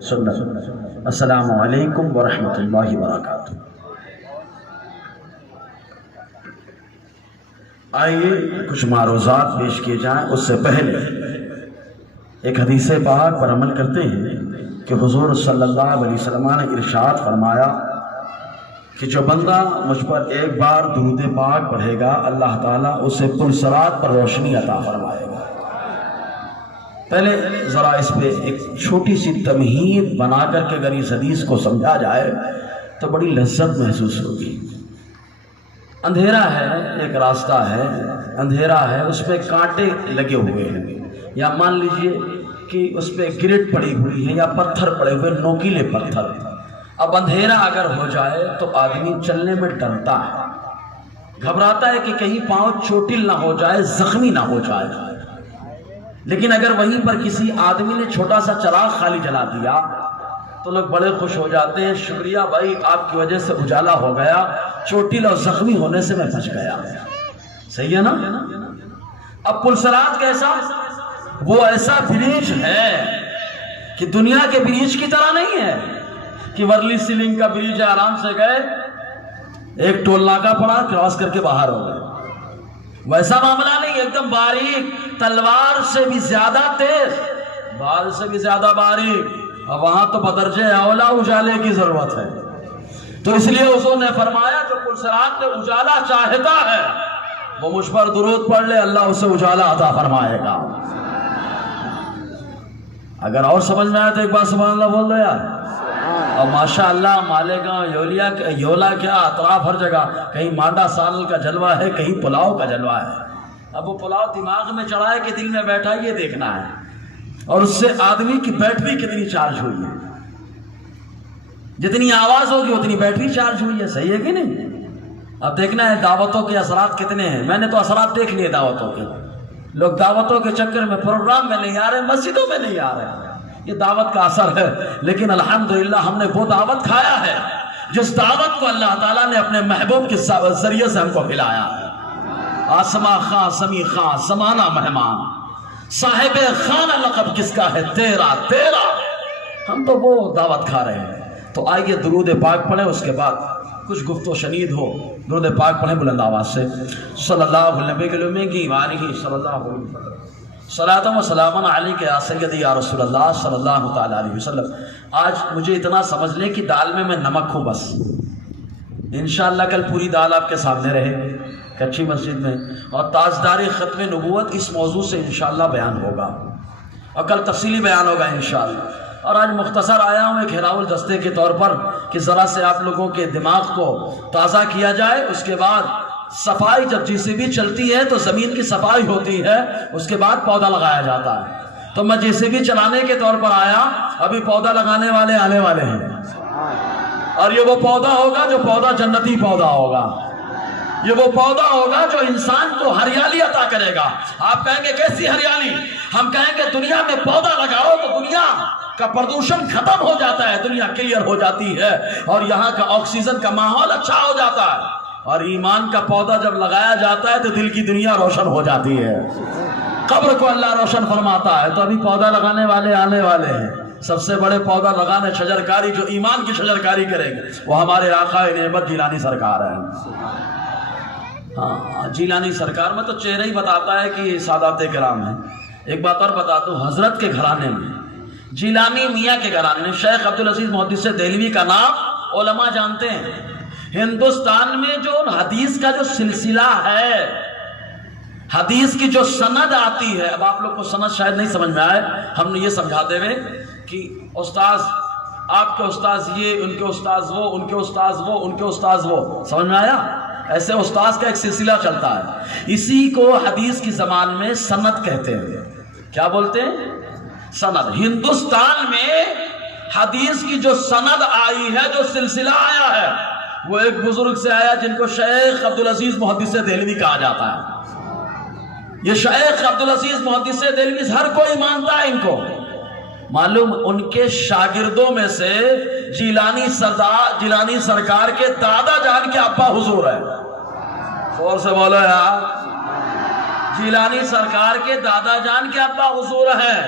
سنت۔ السلام علیکم ورحمۃ اللہ وبرکاتہ۔ آئیے کچھ معروضات پیش کیے جائیں، اس سے پہلے ایک حدیث پاک پر عمل کرتے ہیں کہ حضور صلی اللہ علیہ وسلم نے ارشاد فرمایا کہ جو بندہ مجھ پر ایک بار درود پاک پڑھے گا اللہ تعالیٰ اسے پل صراط پر روشنی عطا فرمائے گا۔ پہلے ذرا اس پہ ایک چھوٹی سی تمہید بنا کر کے اگر اس حدیث کو سمجھا جائے تو بڑی لذت محسوس ہوگی۔ اندھیرا ہے، ایک راستہ ہے، اندھیرا ہے، اس پہ کانٹے لگے ہوئے ہیں، یا مان لیجئے کہ اس پہ گرٹ پڑی ہوئی ہے یا پتھر پڑے ہوئے، نوکیلے پتھر۔ اب اندھیرا اگر ہو جائے تو آدمی چلنے میں ڈرتا ہے، گھبراتا ہے کہ کہیں پاؤں چوٹل نہ ہو جائے، زخمی نہ ہو جائے۔ لیکن اگر وہیں پر کسی آدمی نے چھوٹا سا چراغ خالی جلا دیا تو لوگ بڑے خوش ہو جاتے ہیں، شکریہ بھائی آپ کی وجہ سے اجالا ہو گیا، چوٹل اور زخمی ہونے سے میں بچ گیا۔ صحیح ہے نا؟ اب پل صراط کیسا؟ وہ ایسا برج ہے کہ دنیا کے برج کی طرح نہیں ہے کہ ورلی سیلنگ کا برج ہے، آرام سے گئے، ایک ٹول ناکا پڑا، کراس کر کے باہر ہو گئے۔ ویسا معاملہ نہیں، ایک دم باریک، تلوار سے بھی زیادہ تیز، بال سے بھی زیادہ باریک، اور وہاں تو بدرجہ اولا اجالے کی ضرورت ہے۔ تو اس لیے حضور نے فرمایا جو پل صراط میں اجالا چاہتا ہے وہ مجھ پر درود پڑھ لے، اللہ اسے اجالا عطا فرمائے گا۔ اگر اور سمجھ میں آئے تو ایک بار سبحان اللہ بول دو یار۔ اور ماشاءاللہ مالیگاؤں، یولا کیا اطراف ہر جگہ، کہیں مانڈا سال کا جلوہ ہے، کہیں پلاؤ کا جلوہ ہے۔ اب وہ پلاؤ دماغ میں چڑھا ہے کہ دل میں بیٹھا یہ دیکھنا ہے، اور اس سے آدمی کی بیٹری کتنی چارج ہوئی ہے، جتنی آواز ہوگی اتنی بیٹری چارج ہوئی ہے۔ صحیح ہے کہ نہیں؟ اب دیکھنا ہے دعوتوں کے اثرات کتنے ہیں۔ میں نے تو اثرات دیکھ لیے دعوتوں کے، لوگ دعوتوں کے چکر میں پروگرام میں نہیں آ رہے، مسجدوں میں نہیں آ رہے، یہ دعوت کا اثر ہے۔ لیکن الحمدللہ ہم نے وہ دعوت کھایا ہے جس دعوت کو اللہ تعالیٰ نے اپنے محبوب کے ذریعے سے ہم کو کھلایا ہے۔ آسما خاں، سمی خاں، زمانہ مہمان، صاحب خانہ لقب کس کا ہے؟ تیرا تیرا۔ ہم تو وہ دعوت کھا رہے ہیں۔ تو آئیے درود پاک پڑھیں، اس کے بعد کچھ گفت و شنید ہو۔ درود پاک پڑھیں بلند آواز سے، صلی اللہ علیہ وسلم، صلاۃ و سلام علیک یا سیدی یا رسول اللہ صلی اللہ تعالی علیہ وسلم۔ آج مجھے اتنا سمجھ لیں کہ دال میں نمک ہوں بس، انشاءاللہ کل پوری دال آپ کے سامنے رہے کچھی مسجد میں، اور تاجدار ختم نبوت اس موضوع سے انشاءاللہ بیان ہوگا، اور کل تفصیلی بیان ہوگا انشاءاللہ۔ اور آج مختصر آیا ہوں ایک ہراول دستے کے طور پر کہ ذرا سے آپ لوگوں کے دماغ کو تازہ کیا جائے۔ اس کے بعد صفائی، جب جیسے بھی چلتی ہے تو زمین کی صفائی ہوتی ہے، اس کے بعد پودا لگایا جاتا ہے۔ تو میں جیسے بھی چلانے کے طور پر آیا، ابھی پودا لگانے والے آنے والے ہیں، اور یہ وہ پودا ہوگا جو پودا جنتی پودا ہوگا، یہ وہ پودا ہوگا جو انسان کو ہریالی عطا کرے گا۔ آپ کہیں گے کیسی ہریالی؟ ہم کہیں گے دنیا میں پودا لگاؤ تو دنیا کا پردوشن ختم ہو جاتا ہے، دنیا کلیئر ہو جاتی ہے، اور یہاں کا آکسیجن کا ماحول اچھا ہو جاتا ہے۔ اور ایمان کا پودا جب لگایا جاتا ہے تو دل کی دنیا روشن ہو جاتی ہے، قبر کو اللہ روشن فرماتا ہے۔ تو ابھی پودا لگانے والے آنے والے ہیں، سب سے بڑے پودا لگانے شجرکاری، جو ایمان کی شجرکاری کرے گا وہ ہمارے آقا نعمت جیلانی سرکار ہے۔ ہاں، جیلانی سرکار میں تو چہرہ ہی بتاتا ہے کہ سادات کرام ہیں۔ ایک بات اور بتا دوں، حضرت کے گھرانے میں، جیلانی میاں کے گھرانے میں، شیخ عبدالعزیز محدث دہلوی کا نام علماء جانتے ہیں۔ ہندوستان میں جو حدیث کا جو سلسلہ ہے، حدیث کی جو سند آتی ہے، اب آپ لوگ کو سند شاید نہیں سمجھ میں آئے، ہم نے یہ سمجھاتے ہوئے کہ استاذ، آپ کے استاذ یہ، ان کے استاذ وہ، ان کے استاذ وہ، ان کے استاذ وہ، سمجھ میں آیا؟ ایسے استاذ کا ایک سلسلہ چلتا ہے، اسی کو حدیث کی زبان میں سند کہتے ہیں۔ کیا بولتے ہیں؟ سند۔ ہندوستان میں حدیث کی جو سند آئی ہے، جو سلسلہ آیا ہے، وہ ایک بزرگ سے آیا جن کو شیخ عبدالعزیز محدث دہلوی کہا جاتا ہے۔ یہ شیخ عبدالعزیز محدث دہلوی ہر کوئی مانتا ہے ان کو۔ معلوم ان کے شاگردوں میں سے جیلانی سرکار کے دادا جان کے ابا حضور ہے۔ اور سے بولو یار، جیلانی سرکار کے دادا جان کے ابا حضور ہیں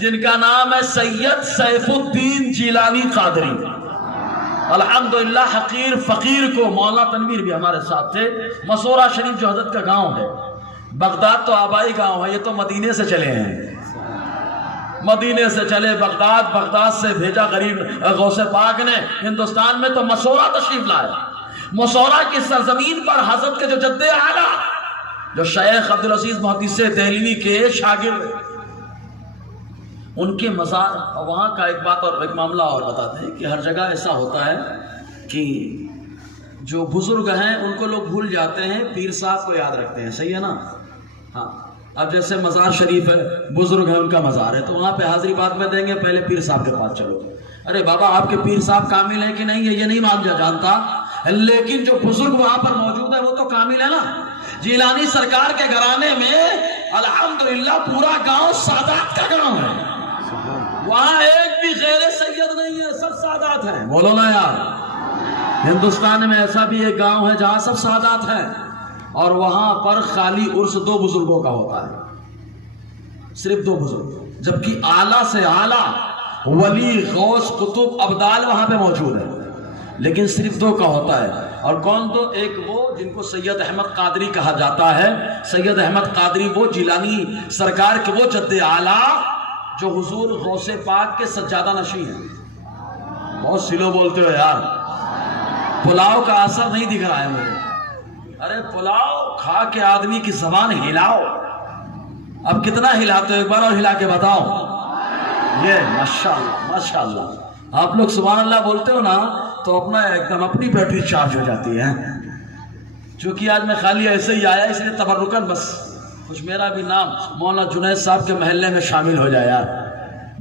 جن کا نام ہے سید سیف الدین جیلانی قادری. الحمدللہ حقیر فقیر کو مولانا تنویر بھی ہمارے ساتھ تھے. مسورہ شریف جو حضرت کا گاؤں ہے، بغداد تو آبائی گاؤں ہے، یہ تو مدینے سے چلے ہیں، مدینے سے چلے بغداد، بغداد سے بھیجا غریب غوث پاک نے ہندوستان میں تو مسورہ تشریف لائے. مسورہ کی سرزمین پر حضرت کے جو جد اعلیٰ جو شیخ عبدالعزیز محدث دہلوی کے شاگرد، ان کے مزار. اور وہاں کا ایک بات اور ایک معاملہ اور بتاتے ہیں کہ ہر جگہ ایسا ہوتا ہے کہ جو بزرگ ہیں ان کو لوگ بھول جاتے ہیں، پیر صاحب کو یاد رکھتے ہیں. صحیح ہے نا؟ ہاں. اب جیسے مزار شریف ہے، بزرگ ہے، ان کا مزار ہے، تو وہاں پہ حاضری بات میں دیں گے، پہلے پیر صاحب کے پاس چلو. ارے بابا آپ کے پیر صاحب کامل ہیں کہ نہیں ہے یہ نہیں مان جانتا، لیکن جو بزرگ وہاں پر موجود ہے وہ تو کامل ہے نا. جیلانی سرکار کے گھرانے میں الحمدللہ پورا گاؤں سادات کا گاؤں ہے، وہاں ایک بھی غیر سید نہیں ہے، سب سادات ہیں. بولو نا یار. ہندوستان میں ایسا بھی ایک گاؤں ہے جہاں سب سادات ہیں، اور وہاں پر خالی عرس 2 بزرگوں کا ہوتا ہے، صرف 2 بزرگ، جبکہ اعلیٰ سے اعلیٰ ولی غوث قطب ابدال وہاں پہ موجود ہے، لیکن صرف 2 کا ہوتا ہے. اور کون 2؟ ایک وہ جن کو سید احمد قادری کہا جاتا ہے. سید احمد قادری وہ جیلانی سرکار کے وہ جد اعلیٰ جو حضور غوث پاک کے سجادہ نشین ہیں. بہت سلو بولتے ہو یار، پلاؤ کا اثر نہیں دکھ رہا ہے مجھے. ارے پلاؤ کھا کے آدمی کی زبان ہلاؤ. اب کتنا ہلاتے ہو؟ ایک بار اور ہلا کے بتاؤ. یہ ماشاءاللہ ماشاءاللہ. آپ لوگ سبحان اللہ بولتے ہو نا تو اپنا ایک دم اپنی بیٹری چارج ہو جاتی ہے. چونکہ آج میں خالی ایسے ہی آیا اس لیے تبرکن بس کچھ میرا بھی نام مولانا جنید صاحب کے محلے میں شامل ہو جائے یار،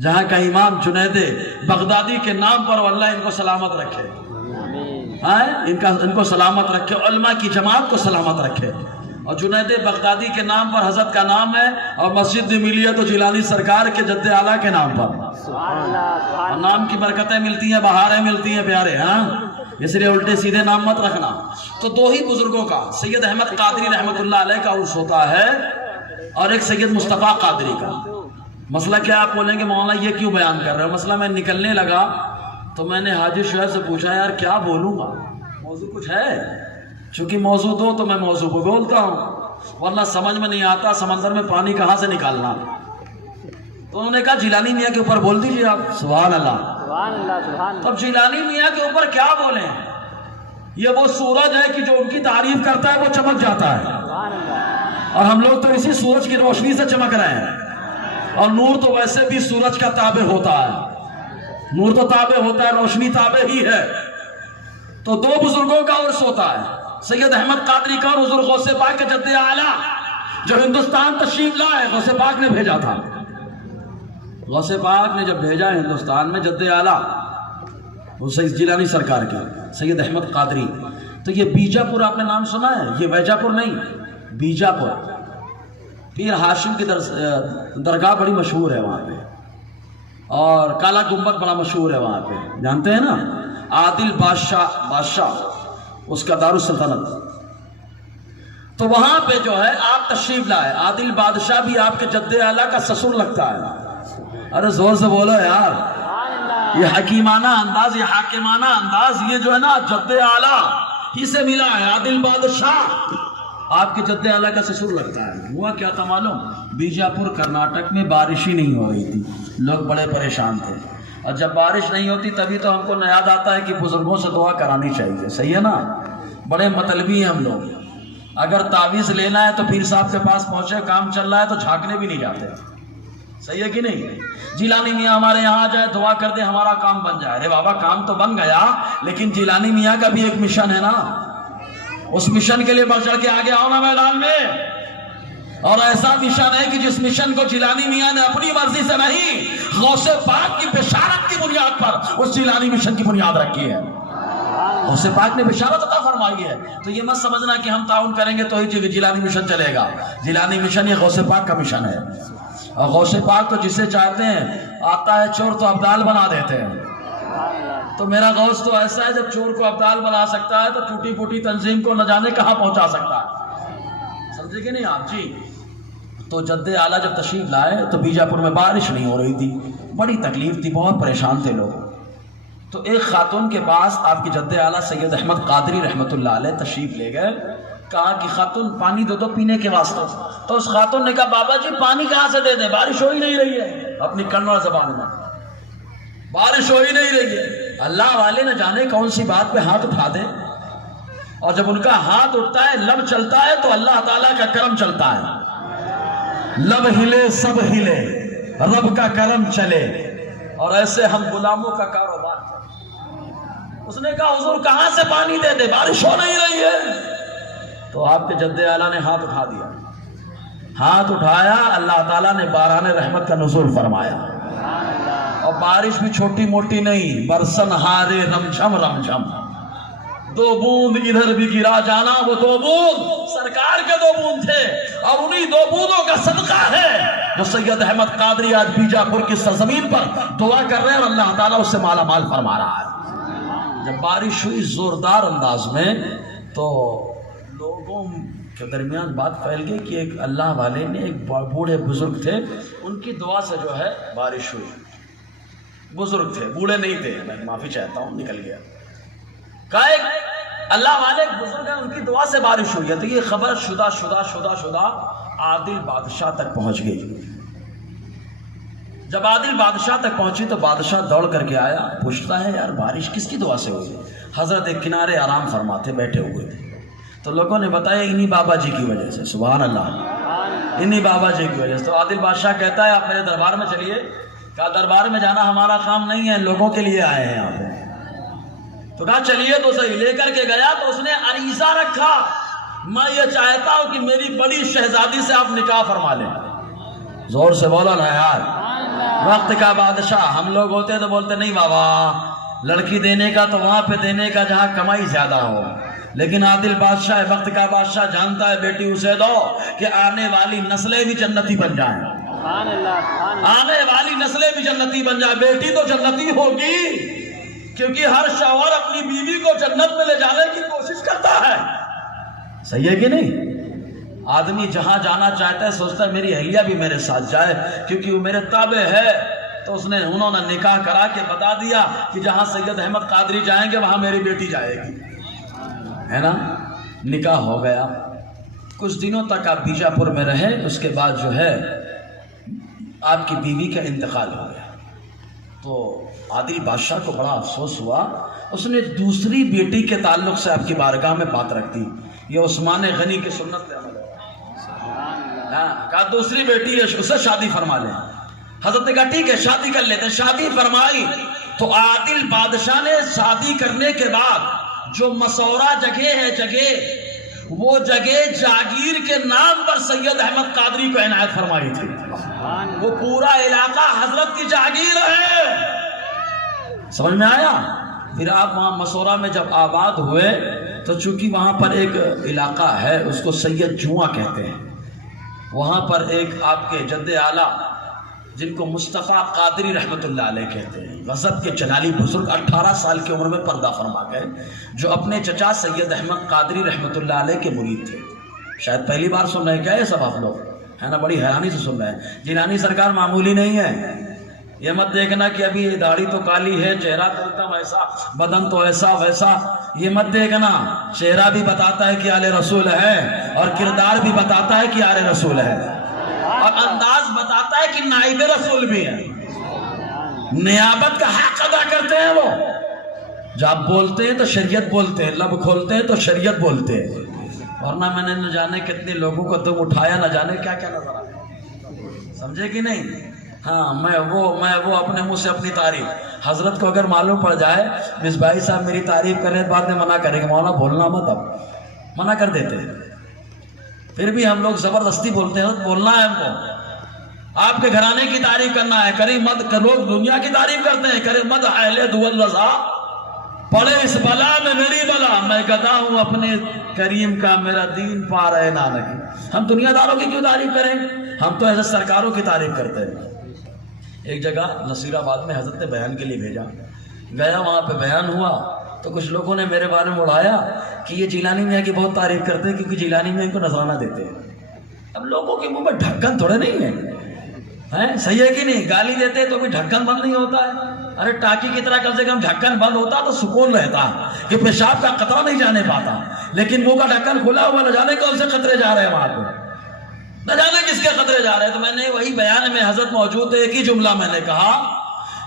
جہاں کا امام جنید بغدادی کے نام پر اللہ ان کو سلامت رکھے، ان کو سلامت رکھے، علماء کی جماعت کو سلامت رکھے. اور جنید بغدادی کے نام پر حضرت کا نام ہے، اور مسجد ملی ہے تو جیلانی سرکار کے جد اعلیٰ کے نام پر. اور نام کی برکتیں ملتی ہیں، بہاریں ملتی ہیں پیارے. ہاں اس لیے الٹے سیدھے نام مت رکھنا. تو 2 ہی بزرگوں کا، سید احمد قادری رحمت اللہ علیہ کا عرس ہوتا ہے، اور ایک سید مصطفیٰ قادری کا. مسئلہ کیا؟ آپ بولیں گے مولانا یہ کیوں بیان کر رہے ہو؟ مسئلہ میں نکلنے لگا تو میں نے حاجی شعیب سے پوچھا یار کیا بولوں گا، موضوع کچھ ہے؟ چونکہ موضوع دو تو میں موضوع کو بولتا ہوں، ورنہ سمجھ میں نہیں آتا سمندر میں پانی کہاں سے نکالنا. تو انہوں نے کہا جیلانی میاں کے اوپر بول دیجیے آپ. سبحان اللہ. تب جیلانی میاں کے اوپر کیا بولیں؟ یہ وہ سورج ہے کہ جو ان کی تعریف کرتا ہے وہ چمک جاتا ہے، اور ہم لوگ تو اسی سورج کی روشنی سے چمک رہے ہیں. اور نور تو ویسے بھی سورج کا تابع ہوتا ہے، نور تو تابع ہوتا ہے، روشنی تابع ہی ہے. تو 2 بزرگوں کا عرس ہوتا ہے، سید احمد قادری کا اور حضور غوث پاک کے جد اعلیٰ جو ہندوستان تشریف لائے. غوث پاک نے بھیجا تھا، غوث پاک نے جب بھیجا ہندوستان میں جد اعلیٰ وہ سید جیلانی سرکار کے سید احمد قادری. تو یہ بیجاپور آپ نے نام سنا ہے؟ یہ ویجاپور نہیں، بیجاپور. پیر ہاشم کی درگاہ بڑی مشہور ہے وہاں پہ، اور کالا گنبد بڑا مشہور ہے وہاں پہ، جانتے ہیں نا؟ عادل بادشاہ اس کا دارالسلطنت. تو وہاں پہ جو ہے آپ تشریف لائے. عادل بادشاہ بھی آپ کے جد اعلیٰ کا سسر لگتا ہے. ارے زور سے بولو یار. یہ حکیمانہ انداز، یہ حاکمانہ انداز، یہ جو ہے نا جد اعلیٰ ہی سے ملا ہے. عادل بادشاہ آپ کے جد اعلیٰ کا سسر لگتا ہے. ہوا کیا تھا معلوم؟ بیجاپور کرناٹک میں بارش ہی نہیں ہو رہی تھی، لوگ بڑے پریشان تھے. اور جب بارش نہیں ہوتی تبھی تو ہم کو یاد آتا ہے کہ بزرگوں سے دعا کرانی چاہیے. صحیح ہے نا؟ بڑے مطلبی ہیں ہم لوگ. اگر تعویذ لینا ہے تو پیر صاحب کے پاس پہنچے، کام چل رہا ہے تو جھانکنے بھی نہیں جاتے. صحیح ہے کہ نہیں؟ جیلانی میاں ہمارے یہاں آ جائے، دعا کر دے ہمارا کام بن جائے. ارے بابا کام تو بن گیا، لیکن جیلانی میاں کا بھی ایک مشن ہے نا. اس مشن کے لیے بڑھ چڑھ کے آگے آؤ نا میدان میں. اور ایسا مشن ہے کہ جس مشن کو جیلانی میاں نے اپنی مرضی سے نہیں، غوث پاک کی بشارت کی بنیاد پر اس جیلانی مشن کی بنیاد رکھی ہے. غوث پاک نے بشارت عطا فرمائی ہے. تو یہ مت سمجھنا کہ ہم تعاون کریں گے تو ہی جیلانی مشن چلے گا. جیلانی مشن یہ غوث پاک کا مشن ہے. اور غوث پاک تو جسے چاہتے ہیں آتا ہے چور تو ابدال بنا دیتے ہیں. تو میرا غوث تو ایسا ہے جب چور کو ابدال بنا سکتا ہے تو ٹوٹی پھوٹی تنظیم کو نہ جانے کہاں پہنچا سکتا ہے. سمجھے کہ نہیں آپ؟ جی تو جد اعلیٰ جب تشریف لائے تو بیجاپور میں بارش نہیں ہو رہی تھی، بڑی تکلیف تھی، بہت پریشان تھے لوگ. تو ایک خاتون کے پاس آپ کی جد اعلیٰ سید احمد قادری رحمۃ اللہ علیہ تشریف لے گئے. کہا کہ خاتون پانی دے دو پینے کے واسطے. تو اس خاتون نے کہا بابا جی پانی کہاں سے دے دیں، بارش ہو ہی نہیں رہی ہے. اپنی کنڑ زبان میں بارش ہو ہی نہیں رہی ہے. اللہ والے نہ جانے کون سی بات پہ ہاتھ اٹھا دے، اور جب ان کا ہاتھ اٹھتا ہے لب چلتا ہے تو اللہ تعالیٰ کا کرم چلتا ہے. لب ہلے سب ہلے رب کا کرم چلے، اور ایسے ہم غلاموں کا کاروبار چلے. اس نے کہا حضور کہاں سے پانی دے دے، بارش ہو نہیں رہی ہے. تو آپ کے جد اعلیٰ نے ہاتھ اٹھا دیا، ہاتھ اٹھایا، اللہ تعالیٰ نے باران رحمت کا نزول فرمایا. اور بارش بھی چھوٹی موٹی نہیں، برسن ہارے رمجھم رمجھم. 2 بوند ادھر بھی گرا جانا، وہ 2 بوند سرکار کے 2 بوند تھے، اور انہی 2 بوندوں کا صدقہ ہے جو سید احمد قادری آج بیجاپور کی سرزمین پر دعا کر رہے ہیں، اور اللہ تعالیٰ اس سے مالا مال فرما رہا ہے. جب بارش ہوئی زوردار انداز میں تو لوگوں کے درمیان بات پھیل گئی کہ ایک اللہ والے نے، ایک بوڑھے بزرگ تھے، ان کی دعا سے جو ہے بارش ہوئی. بزرگ تھے، بوڑھے نہیں تھے، میں معافی چاہتا ہوں نکل گیا. کہا ایک اللہ والے ایک بزرگ ہیں، ان کی دعا سے بارش ہوئی ہے. تو یہ خبر شدہ عادل بادشاہ تک پہنچ گئی. جب عادل بادشاہ تک پہنچی تو بادشاہ دوڑ کر کے آیا، پوچھتا ہے یار بارش کس کی دعا سے ہوئی؟ حضرت ایک کنارے آرام فرماتے بیٹھے ہوئے تھے. تو لوگوں نے بتایا انہی بابا جی کی وجہ سے. سبحان اللہ، انہی بابا جی کی وجہ سے. تو عادل بادشاہ کہتا ہے آپ میرے دربار میں چلیے. کہا دربار میں جانا ہمارا کام نہیں ہے، لوگوں کے لیے آئے ہیں یہاں پہ. تو کہا چلیے تو صحیح. لے کر کے گیا تو اس نے عریضہ رکھا، میں یہ چاہتا ہوں کہ میری بڑی شہزادی سے آپ نکاح فرما لیں. زور سے بولو نا یار. وقت کا بادشاہ ہم لوگ ہوتے تو بولتے نہیں بابا، لڑکی دینے کا تو وہاں پہ دینے کا جہاں کمائی زیادہ ہو. لیکن عادل بادشاہ، وقت کا بادشاہ جانتا ہے بیٹی اسے دو کہ آنے والی نسلیں بھی جنتی بن جائیں. آنے والی نسلیں بھی جنتی بن جائیں. بیٹی تو جنتی ہوگی، کیونکہ ہر شوہر اپنی بیوی کو جنت میں لے جانے کی کوشش کرتا ہے. صحیح ہے کہ نہیں؟ آدمی جہاں جانا چاہتا ہے سوچتا ہے میری اہلیہ بھی میرے ساتھ جائے، کیونکہ وہ میرے تابع ہے. تو انہوں نے نکاح کرا کے بتا دیا کہ جہاں سید احمد قادری جائیں گے وہاں میری بیٹی جائے گی، ہے نا. نکاح ہو گیا. کچھ دنوں تک آپ بیجاپور میں رہے. اس کے بعد جو ہے آپ کی بیوی کا انتقال ہو گیا. تو عادل بادشاہ کو بڑا افسوس ہوا. اس نے دوسری بیٹی کے تعلق سے آپ کی بارگاہ میں بات رکھ دی. یہ عثمان غنی کی سنت پہ عمل ہے. کہا دوسری بیٹی ہے اسے شادی فرما لیں. حضرت نے کہا ٹھیک ہے شادی کر لیتے ہیں. شادی فرمائی. تو عادل بادشاہ نے شادی کرنے کے بعد جو مسورہ جگہ ہے وہ جگہ جاگیر کے نام پر سید احمد قادری کو عنایت فرمائی تھی. وہ پورا علاقہ حضرت کی جاگیر ہے. سمجھ میں آیا؟ پھر آپ وہاں مسورہ میں جب آباد ہوئے تو چونکہ وہاں پر ایک علاقہ ہے اس کو سید جواں کہتے ہیں. وہاں پر ایک آپ کے جد اعلیٰ جن کو مصطفیٰ قادری رحمۃ اللہ علیہ کہتے ہیں، غضب کے جلالی بزرگ، 18 سال کی عمر میں پردہ فرما گئے، جو اپنے چچا سید احمد قادری رحمۃ اللہ علیہ کے مرید تھے. شاید پہلی بار سن رہے ہیں کیا یہ سب آپ لوگ؟ ہے نا، بڑی حیرانی سے سن رہے ہیں. جیلانی سرکار معمولی نہیں ہے. یہ مت دیکھنا کہ ابھی داڑھی تو کالی ہے، چہرہ تو ایک دم ایسا، بدن تو ایسا ویسا. یہ مت دیکھنا، چہرہ بھی بتاتا ہے کہ آل رسول ہے، اور کردار بھی بتاتا ہے کہ آل رسول ہے، اور انداز بتاتا ہے کہ نائب رسول بھی ہے. نیابت کا حق ادا کرتے ہیں وہ. جب بولتے ہیں تو شریعت بولتے ہیں، لب کھولتے ہیں تو شریعت بولتے ہیں. ورنہ میں نے نہ جانے کتنے لوگوں کو تم اٹھایا، نہ جانے کیا کیا نظر آیا. سمجھے کہ نہیں؟ ہاں، میں وہ اپنے منہ سے اپنی تعریف. حضرت کو اگر معلوم پڑ جائے مصباحی صاحب میری تعریف کریں بعد میں منع کریں گے، مولانا بولنا مت، اب منع کر دیتے ہیں. پھر بھی ہم لوگ زبردستی بولتے ہیں، بولنا ہے ہم کو. آپ کے گھرانے کی تعریف کرنا ہے، کریں مد. لوگ دنیا کی تعریف کرتے ہیں، کریں مد اہل دول رضا، پڑے اس بلا میں میری بلا، میں گدا ہوں اپنے کریم کا، میرا دین پا رہے نہ نہیں. ہم دنیا داروں کی کیوں تعریف کریں؟ ہم تو ایسے سرکاروں کی تعریف کرتے ہیں. ایک جگہ نصیر آباد میں حضرت نے بیان کے لیے بھیجا. گیا، وہاں پہ بیان ہوا تو کچھ لوگوں نے میرے بارے میں اڑایا کہ یہ جیلانی میاں کی بہت تعریف کرتے ہیں کیونکہ جیلانی میاں ان کو نذرانہ دیتے ہیں. اب لوگوں کے منہ میں ڈھکن تھوڑے نہیں ہے، صحیح ہے کہ نہیں؟ گالی دیتے تو بھی ڈھکن بند نہیں ہوتا ہے. ارے ٹاکی کی طرح کم سے کم ڈھکن بند ہوتا تو سکون رہتا کہ پیشاب کا قطرہ نہیں جانے پاتا. لیکن منہ کا ڈھکن کھلا ہوا، نہ جانے کون سے قطرے جا رہے ہیں وہاں پہ، نہ جانے کس کے قطرے جا رہے ہیں. تو میں نے وہی بیان میں حضرت موجود ہے، ایک ہی جملہ میں نے کہا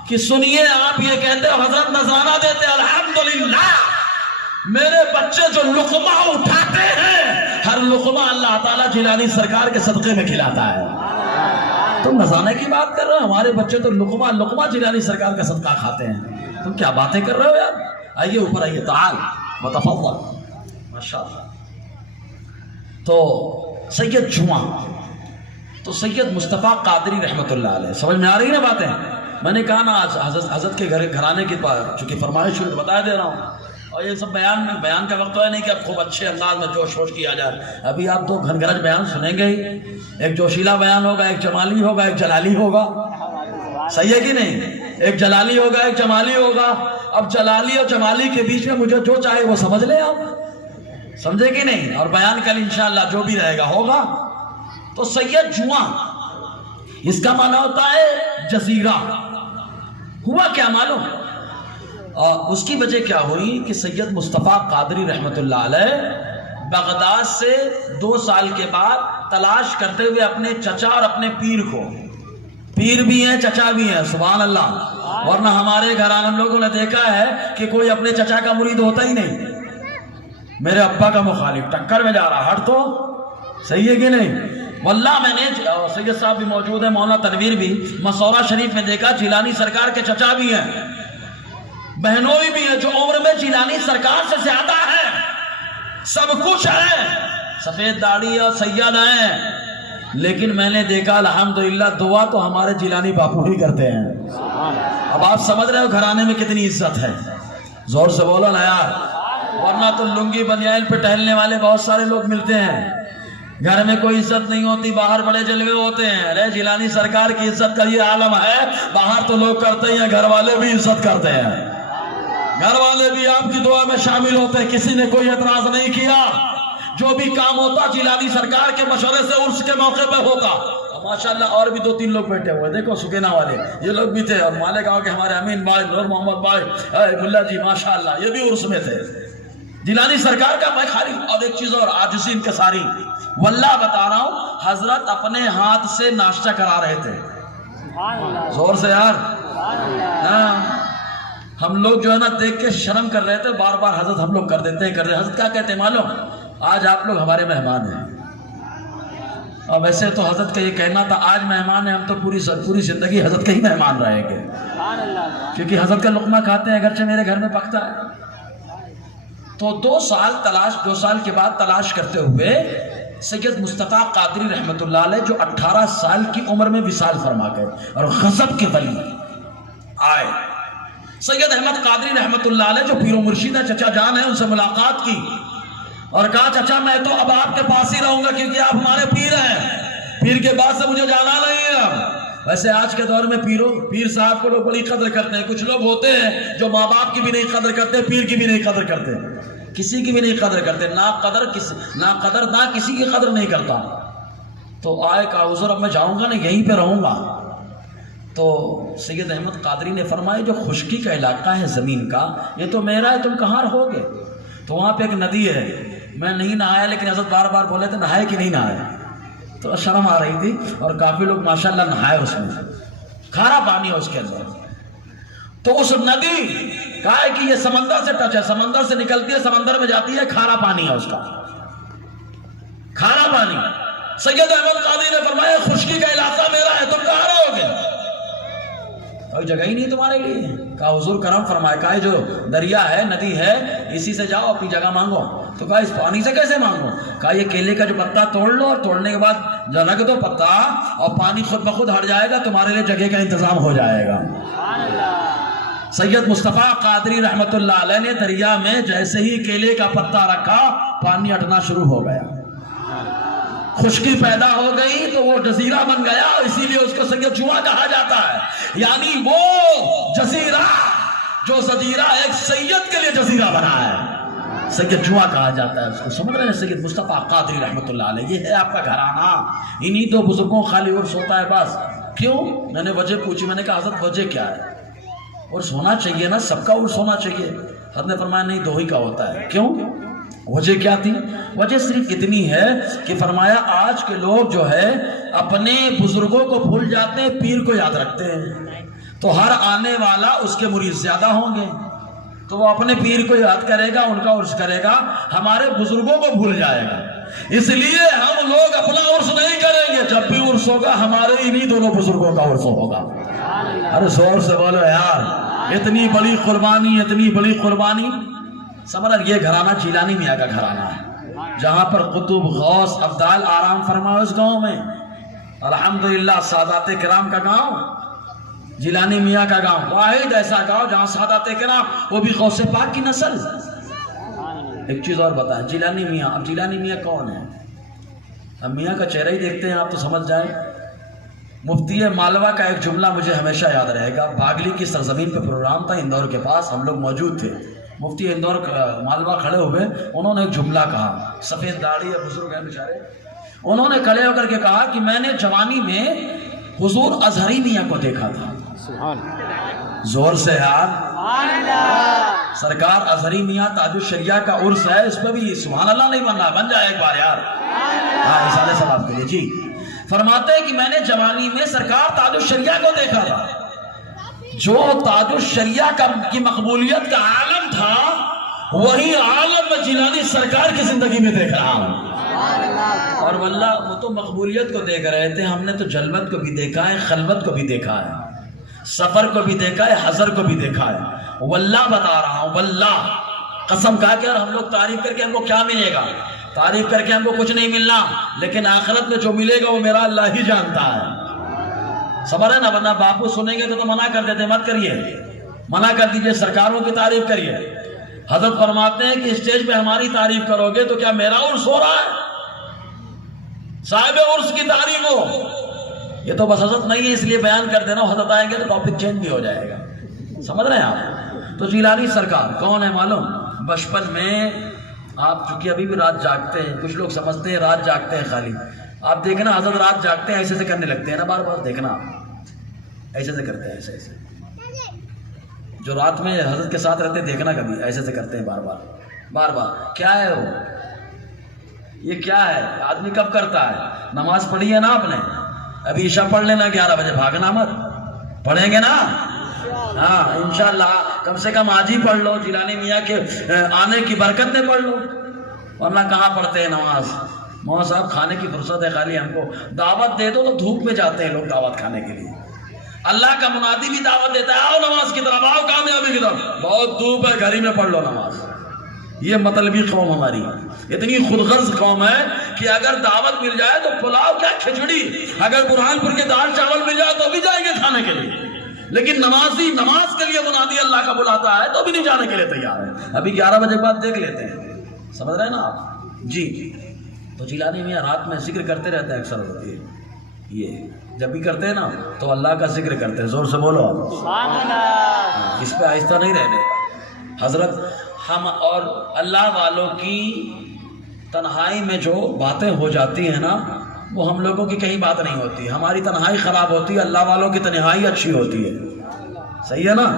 کہ سنیے آپ یہ کہتے ہو حضرت نذرانہ دیتے، الحمدللہ میرے بچے جو لقمہ اٹھاتے ہیں ہر لقمہ اللہ تعالیٰ جیلانی سرکار کے صدقے میں کھلاتا ہے. تم نذرانے کی بات کر رہے ہو، ہمارے بچے تو لقمہ جیلانی سرکار کا صدقہ کھاتے ہیں. تم کیا باتیں کر رہے ہو یار؟ آئیے اوپر آئیے، تعال متفضل. ماشاءاللہ. تو سید جمعہ، تو سید مصطفیٰ قادری رحمۃ اللہ علیہ، سمجھ میں آ رہی نا باتیں؟ میں نے کہا نا آج حضرت کے گھرانے کی چونکہ فرمائش ہوئی تو بتا دے رہا ہوں. اور یہ سب بیان کا وقت تو ہے نہیں کہ اب خوب اچھے انداز میں جوش ووش کیا جائے. ابھی آپ 2 گھنگرج بیان سنیں گے ہی. ایک جوشیلا بیان ہوگا، ایک جمالی ہوگا، ایک جلالی ہوگا. صحیح ہے کہ نہیں؟ ایک جلالی ہوگا، ایک جمالی ہوگا. اب جلالی اور جمالی کے بیچ میں مجھے جو چاہے وہ سمجھ لیں آپ، سمجھے کہ نہیں؟ اور بیان کل انشاءاللہ جو بھی رہے گا ہوگا. تو سید جمعہ اس کا معنی ہوتا ہے جزیرہ. ہوا کیا معلوم؟ اور اس کی وجہ کیا ہوئی کہ سید مصطفیٰ قادری رحمۃ اللہ علیہ بغداد سے 2 سال کے بعد تلاش کرتے ہوئے اپنے چچا اور اپنے پیر کو، پیر بھی ہیں چچا بھی ہیں، سبحان اللہ. ورنہ ہمارے گھرانے ہم لوگوں نے دیکھا ہے کہ کوئی اپنے چچا کا مرید ہوتا ہی نہیں. میرے ابا کا مخالف ٹکر میں جا رہا، ہٹ تو. صحیح ہے کہ نہیں؟ واللہ میں نے سید صاحب بھی موجود ہیں، مولانا تنویر بھی، مسورہ شریف میں دیکھا جیلانی سرکار کے چچا بھی ہیں، بہنوئی بھی ہیں، جو عمر میں جیلانی سرکار سے زیادہ ہیں، سب کچھ ہیں، سفید داڑھی اور سید ہیں. لیکن میں نے دیکھا الحمدللہ دعا تو ہمارے جیلانی باپو ہی کرتے ہیں. اب آپ سمجھ رہے ہو گھرانے میں کتنی عزت ہے. زور سے بولو نا یار. ورنہ تو لنگی بنیان پہ ٹہلنے والے بہت سارے لوگ ملتے ہیں، گھر میں کوئی عزت نہیں ہوتی، باہر بڑے جلوے ہوتے ہیں. ارے جیلانی سرکار کی عزت کا یہ عالم ہے، باہر تو لوگ کرتے ہیں، گھر والے بھی عزت کرتے ہیں، گھر والے بھی آپ کی دعا میں شامل ہوتے ہیں. کسی نے کوئی اعتراض نہیں کیا. جو بھی کام ہوتا جیلانی سرکار کے مشورے سے عرس کے موقع پہ ہوتا. ماشاءاللہ اور بھی 2-3 لوگ بیٹھے ہوئے، دیکھو سکینہ والے یہ لوگ بھی تھے، اور مالیگاؤں کے ہمارے امین بھائی، نور محمد بھائی، ملا جی ماشاءاللہ یہ بھی عرس میں تھے. جیلانی سرکار کا میں خالی. اور ایک چیز اور عاجزی انکساری، واللہ بتا رہا ہوں حضرت اپنے ہاتھ سے ناشتہ کرا رہے تھے. زور سے یار. ہاں ہم لوگ جو ہے نا دیکھ کے شرم کر رہے تھے، بار بار حضرت ہم لوگ کر دیتے ہیں. حضرت کیا کہتے ہیں معلوم؟ آج آپ لوگ ہمارے مہمان ہیں. اور ویسے تو حضرت کا یہ کہنا تھا آج مہمان ہیں، ہم تو پوری زندگی حضرت کے ہی مہمان رہیں گے، کیونکہ حضرت کا لقمہ کھاتے ہیں اگرچہ میرے گھر میں پکتا ہے. تو 2 سال کے بعد تلاش کرتے ہوئے سید مصطفیٰ قادری رحمۃ اللہ علیہ جو 18 سال کی عمر میں وصال فرما گئے اور غضب کے ولی آئے. سید احمد قادری رحمۃ اللہ علیہ جو پیر و مرشید ہیں، چچا جان ہیں، ان سے ملاقات کی اور کہا چچا میں تو اب آپ کے پاس ہی رہوں گا کیونکہ آپ ہمارے پیر ہیں، پیر کے بعد سے مجھے جانا نہیں ہے. اب ویسے آج کے دور میں پیر صاحب کو لوگ بڑی قدر کرتے ہیں. کچھ لوگ ہوتے ہیں جو ماں باپ کی بھی نہیں قدر کرتے، پیر کی بھی نہیں قدر کرتے، کسی کی بھی نہیں قدر کرتے. نہ کسی کی قدر نہیں کرتا. تو آئے کہا حضور اب میں جاؤں گا نہیں، یہیں پہ رہوں گا. تو سید احمد قادری نے فرمایا جو خشکی کا علاقہ ہے زمین کا یہ تو میرا ہے، تم کہاں رہو گے؟ تو وہاں پہ ایک ندی ہے، میں نہیں نہایا لیکن حضرت بار بار بولے تھے نہائے کہ نہیں نہائے، تو شرم آ رہی تھی. اور کافی لوگ ماشاءاللہ نہائے اس میں، کھارا پانی ہے اس کے اندر. تو اس ندی کہا ہے کہ یہ سمندر سے ٹچ ہے، سمندر سے نکلتی ہے، سمندر میں جاتی ہے، کھارا پانی ہے اس کا، کھارا پانی. سید احمد قادری نے فرمایا خشکی کا علاقہ میرا ہے، تم کہاں رہو گے؟ کوئی جگہ ہی نہیں تمہارے لیے. کہا حضور کرم فرمائے. کہا جو دریا ہے، ندی ہے، اسی سے جاؤ اپنی جگہ مانگو. تو کہا اس پانی سے کیسے مانگو؟ کہا یہ کیلے کا جو پتا توڑ لو، اور توڑنے کے بعد رکھ دو پتا، اور پانی خود بخود ہٹ جائے گا، تمہارے لیے جگہ کا انتظام ہو جائے گا. سید مصطفیٰ قادری رحمت اللہ علیہ نے دریا میں جیسے ہی کیلے کا پتا رکھا، پانی ہٹنا شروع ہو گیا، خشکی پیدا ہو گئی، تو وہ جزیرہ بن گیا. اسی لیے اس کو سید جمعہ کہا جاتا ہے، یعنی وہ جزیرہ جو جزیرہ ایک سید کے لیے جزیرہ بنا ہے. سید جوا کہا جاتا ہے اس کو، سمجھ رہے ہیں؟ سید مصطفیٰ قادری رحمۃ اللہ علیہ، یہ ہے آپ کا گھرانہ، انہی دو بزرگوں خالی عرس ہوتا ہے بس۔ کیوں؟ میں نے وجہ پوچھی، میں نے کہا حضرت وجہ کیا ہے؟ عرس ہونا چاہیے نا، سب کا عرس ہونا چاہیے۔ حضرت نے فرمایا نہیں، دو ہی کا ہوتا ہے۔ کیوں؟ وجہ کیا تھی؟ وجہ صرف اتنی ہے کہ فرمایا آج کے لوگ جو ہے اپنے بزرگوں کو بھول جاتے ہیں، پیر کو یاد رکھتے ہیں، تو ہر آنے والا اس کے مرید زیادہ ہوں گے، تو وہ اپنے پیر کو یاد کرے گا، ان کا عرس کرے گا، ہمارے بزرگوں کو بھول جائے گا۔ اس لیے ہم لوگ اپنا عرس نہیں کریں گے، جب بھی عرس ہوگا ہمارے انہی دونوں بزرگوں کا عرس ہوگا۔ ارے زور سے بولو یار، اتنی بڑی قربانی، اتنی بڑی قربانی۔ سمجھ رہے؟ یہ گھرانہ جیلانی میاں کا گھرانہ ہے، جہاں پر قطب غوث ابدال آرام فرمائے اس گاؤں میں، الحمدللہ سادات کرام کا گاؤں، جیلانی میاں کا گاؤں، واحد ایسا گاؤں جہاں سادات کرام، وہ بھی غوث پاک کی نسل۔ ایک چیز اور بتائیں، جیلانی میاں، اب جیلانی میاں کون ہے؟ اب میاں کا چہرہ ہی دیکھتے ہیں آپ تو سمجھ جائیں۔ مفتی مالوہ کا ایک جملہ مجھے ہمیشہ یاد رہے گا، باگلی کی سرزمین پہ پروگرام تھا اندور کے پاس، ہم لوگ موجود تھے، مفتی اندور مالوہ کھڑے ہوئے، انہوں نے ایک جملہ کہا، سفید داڑھی ہے، بزرگ ہیں بیچارے، انہوں نے کھڑے ہو کر کے کہا کہ میں نے جوانی میں حضور اظہری میاں کو دیکھا تھا۔ زور سے یار، سرکار اظہری میاں تاج الشریعہ کا عرس ہے، اس پہ بھی سبحان اللہ نہیں بننا، بن جائے ایک بار یار، ہاں رسالے صاحب کے لیے جی۔ فرماتے ہیں کہ میں نے جوانی میں سرکار تاج الشریعہ کو دیکھا تھا، جو تاج الشریعہ کی مقبولیت کا عالم تھا، وہی عالم میں جیلانی سرکار کی زندگی میں دیکھ رہا ہوں۔ اور واللہ وہ تو مقبولیت کو دیکھ رہے تھے، ہم نے تو جلوت کو بھی دیکھا ہے، خلوت کو بھی دیکھا ہے، سفر کو بھی دیکھا ہے، حضر کو بھی دیکھا ہے۔ واللہ بتا رہا ہوں، واللہ قسم کہا کہ ہم لوگ تعریف کر کے ہم کو کیا ملے گا؟ تعریف کر کے ہم کو کچھ نہیں ملنا، لیکن آخرت میں جو ملے گا وہ میرا اللہ ہی جانتا ہے۔ صبر ہے نا، ورنہ باپو سنیں گے تو منع کر دیتے، مت کریے، منع کر دیجئے، سرکاروں کی تعریف کریے۔ حضرت فرماتے ہیں کہ اسٹیج پہ ہماری تعریف کرو گے تو کیا میرا عرس ہو رہا ہے؟ صاحب عرس کی تعریف ہو، یہ تو بس حضرت نہیں ہے اس لیے بیان کر دینا، حضرت آئیں گے تو ٹاپک چینج بھی ہو جائے گا، سمجھ رہے ہیں آپ؟ تو جیلانی سرکار کون ہے معلوم؟ بچپن میں آپ چونکہ ابھی بھی رات جاگتے ہیں، کچھ لوگ سمجھتے ہیں رات جاگتے ہیں خالی، آپ دیکھنا حضرت رات جاگتے ہیں ایسے سے کرنے لگتے ہیں نا، بار بار دیکھنا آپ ایسے سے کرتے ہیں، ایسے ایسے، جو رات میں حضرت کے ساتھ رہتے ہیں دیکھنا کبھی ایسے سے کرتے ہیں بار بار بار بار۔ کیا ہے وہ؟ یہ کیا ہے؟ آدمی کب کرتا ہے؟ نماز پڑھی ہے نا آپ نے، ابھی عشاء پڑھ لینا 11 بجے، بھاگنا مت، پڑھیں گے نا؟ ہاں انشاءاللہ، کم سے کم آج ہی پڑھ لو، جیلانی میاں کے آنے کی برکت میں پڑھ لو، ورنہ کہاں پڑھتے ہیں نماز؟ مولانا صاحب کھانے کی فرصت ہے خالی، ہم کو دعوت دے دو تو دھوپ میں جاتے ہیں لوگ دعوت کھانے کے لیے، اللہ کا منادی بھی دعوت دیتا ہے، آؤ نماز کی طرف، آؤ کامیابی کی طرف، بہت دھوپ ہے گھر ہی میں پڑھ لو نماز۔ یہ مطلبی قوم ہماری اتنی خود غرض قوم ہے کہ اگر دعوت مل جائے تو پلاؤ کیا کھچڑی، اگر برہان پور کے دال چاول مل جائے تو بھی جائیں گے کھانے کے لیے، لیکن نمازی نماز کے لیے منادی اللہ کا بلاتا ہے تو بھی نہیں جانے کے لیے تیار ہے۔ ابھی 11 بجے بعد دیکھ لیتے ہیں، سمجھ رہے ہیں نا آپ جی؟ تو جیلانی میاں رات میں ذکر کرتے رہتے ہیں اکثر، ہوتی ہے یہ جب بھی کرتے ہیں نا تو اللہ کا ذکر کرتے ہیں، زور سے بولو آپ، اس پہ آہستہ نہیں رہنے کا۔ حضرت ہم اور اللہ والوں کی تنہائی میں جو باتیں ہو جاتی ہیں نا، وہ ہم لوگوں کی کہیں بات نہیں ہوتی، ہماری تنہائی خراب ہوتی ہے، اللہ والوں کی تنہائی اچھی ہوتی ہے، صحیح ہے نا؟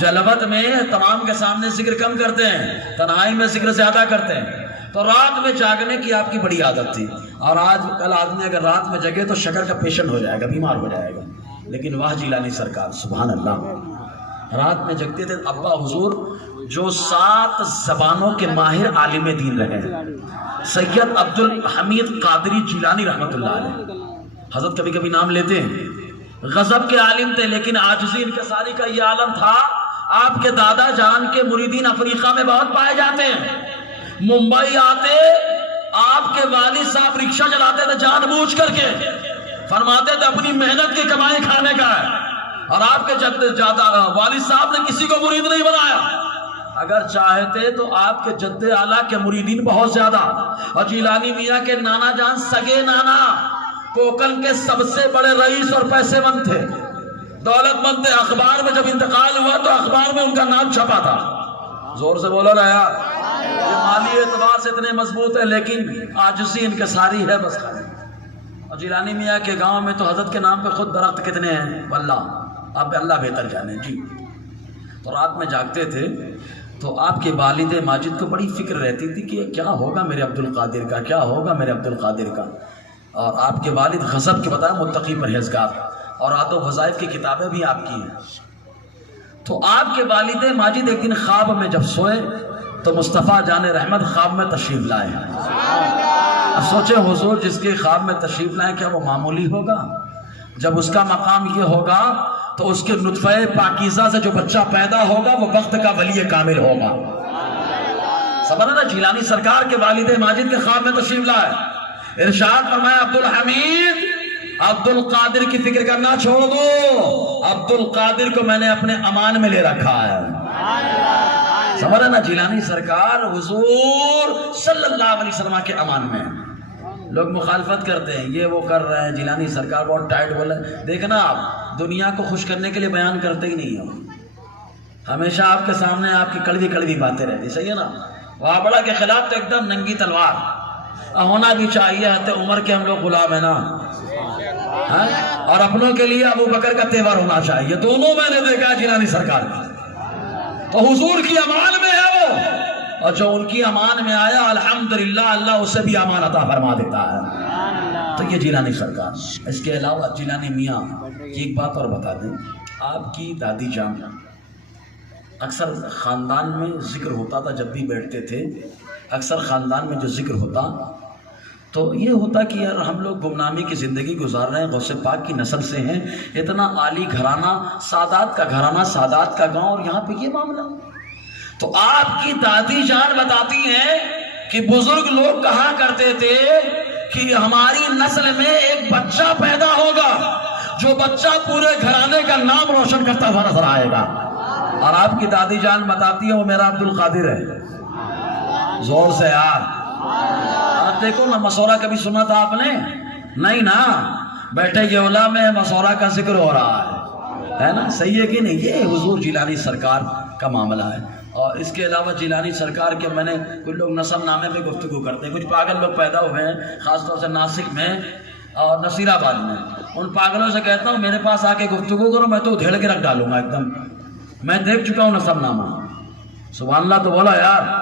جلوت میں تمام کے سامنے ذکر کم کرتے ہیں، تنہائی میں ذکر زیادہ کرتے ہیں۔ تو رات میں جاگنے کی آپ کی بڑی عادت تھی، اور آج کل آدمی اگر رات میں جگے تو شکر کا پیشنٹ ہو جائے گا، بیمار ہو جائے گا، لیکن واہ جیلانی سرکار سبحان اللہ، رات میں جگتے تھے۔ ابا حضور جو 7 زبانوں کے ماہر عالم دین رہے ہیں، سید عبد الحمید قادری جیلانی رحمت اللہ علیہ، حضرت کبھی کبھی نام لیتے ہیں، غضب کے عالم تھے لیکن عاجزی انکساری کا یہ عالم تھا۔ آپ کے دادا جان کے مریدین افریقہ میں بہت پائے جاتے ہیں، ممبئی آتے، آپ کے والد صاحب رکشہ چلاتے تھے جان بوجھ کر کے، فرماتے تھے اپنی محنت کی کمائی کھانے کا ہے، اور آپ کے والد صاحب نے کسی کو مرید نہیں بنایا، اگر چاہتے تو آپ کے جد اعلیٰ کے مریدین بہت زیادہ، اور جیلانی میاں کے نانا جان سگے نانا کوکل کے سب سے بڑے رئیس اور پیسے مند تھے، دولت مند تھے، اخبار میں جب انتقال ہوا تو اخبار میں ان کا نام چھپا تھا، زور سے بولو نا یار، یہ مالی اعتبار سے اتنے مضبوط ہے لیکن عاجزی انکساری ہے بس خالی. اور جیلانی میاں کے گاؤں میں تو حضرت کے نام پہ خود درخت کتنے ہیں واللہ اب اللہ بہتر جانے. جی تو رات میں جاگتے تھے تو آپ کے والد ماجد کو بڑی فکر رہتی تھی کہ کیا ہوگا میرے عبد القادر کا، کیا ہوگا میرے عبد القادر کا. اور آپ کے والد غضب کے بتایا متقی پرہیزگار، اور آداب و وظائف کی کتابیں بھی آپ کی ہیں. تو آپ کے والد ماجد ایک دن خواب میں جب سوئے تو مصطفیٰ جان رحمت خواب میں تشریف لائے. اب سوچے حضور جس کے خواب میں تشریف لائے کیا وہ معمولی ہوگا؟ جب اس کا مقام یہ ہوگا تو اس کے نطفہ پاکیزہ سے جو بچہ پیدا ہوگا وہ وقت کا ولی کامل ہوگا. سمجھا نا؟ جیلانی سرکار کے والد ماجد کے خواب میں تشریف لائے. ارشاد فرمایا عبد الحمید عبد القادر کی فکر کرنا چھوڑ دو، عبد القادر کو میں نے اپنے امان میں لے رکھا ہے. سمجھ رہے نا؟ جیلانی سرکار حضور صلی اللہ علیہ وسلم کے امان میں. لوگ مخالفت کرتے ہیں، یہ وہ کر رہے ہیں، جیلانی سرکار بہت ٹائٹ بول رہے ہیں. دیکھنا آپ دنیا کو خوش کرنے کے لیے بیان کرتے ہی نہیں ہو، ہمیشہ آپ کے سامنے آپ کی کڑوی کڑوی باتیں رہتی. صحیح ہے نا؟ وابڑہ کے خلاف تو ایک دم ننگی تلوار. ہونا بھی چاہیے، حضرت عمر کے ہم لوگ غلام ہیں نا، اور اپنوں کے لیے ابو بکر کا تیور ہونا چاہیے. دونوں میں نے دیکھا جیلانی سرکار کی. تو حضور کی امان میں ہے وہ، اور جو ان کی امان میں آیا الحمدللہ اللہ اسے بھی امان عطا فرما دیتا ہے. تو یہ جیلانی سرکار. اس کے علاوہ جیلانی میاں کی ایک بات اور بتا دیں، آپ کی دادی جان اکثر خاندان میں ذکر ہوتا تھا، جب بھی بیٹھتے تھے اکثر خاندان میں جو ذکر ہوتا تو یہ ہوتا کہ یار ہم لوگ گمنامی کی زندگی گزار رہے ہیں، غوث پاک کی نسل سے ہیں، اتنا عالی گھرانہ، سادات کا گھرانہ، سادات کا گاؤں، اور یہاں پہ یہ معاملہ. تو آپ کی دادی جان بتاتی ہیں کہ بزرگ لوگ کہا کرتے تھے کہ ہماری نسل میں ایک بچہ پیدا ہوگا جو بچہ پورے گھرانے کا نام روشن کرتا ہوا نظر آئے گا. اور آپ کی دادی جان بتاتی ہے وہ میرا عبد القادر ہے. زور سے یار آپ دیکھو نا، مسورہ کبھی سنا تھا آپ نے؟ نہیں نا. بیٹھے یہ اولا میں مسورہ کا ذکر ہو رہا ہے نا؟ صحیح ہے کہ نہیں؟ یہ حضور جیلانی سرکار کا معاملہ ہے. اور اس کے علاوہ جیلانی سرکار کے میں نے کچھ لوگ نسب نامے پہ گفتگو کرتے ہیں، کچھ پاگل لوگ پیدا ہوئے ہیں خاص طور سے ناسک میں اور نصیر آباد میں. ان پاگلوں سے کہتا ہوں میرے پاس آ کے گفتگو کرو، میں تو ادھیڑ کے رکھ ڈالوں گا ایک دم. میں دیکھ چکا ہوں نسب نامہ. سبحان اللہ تو بولا یار.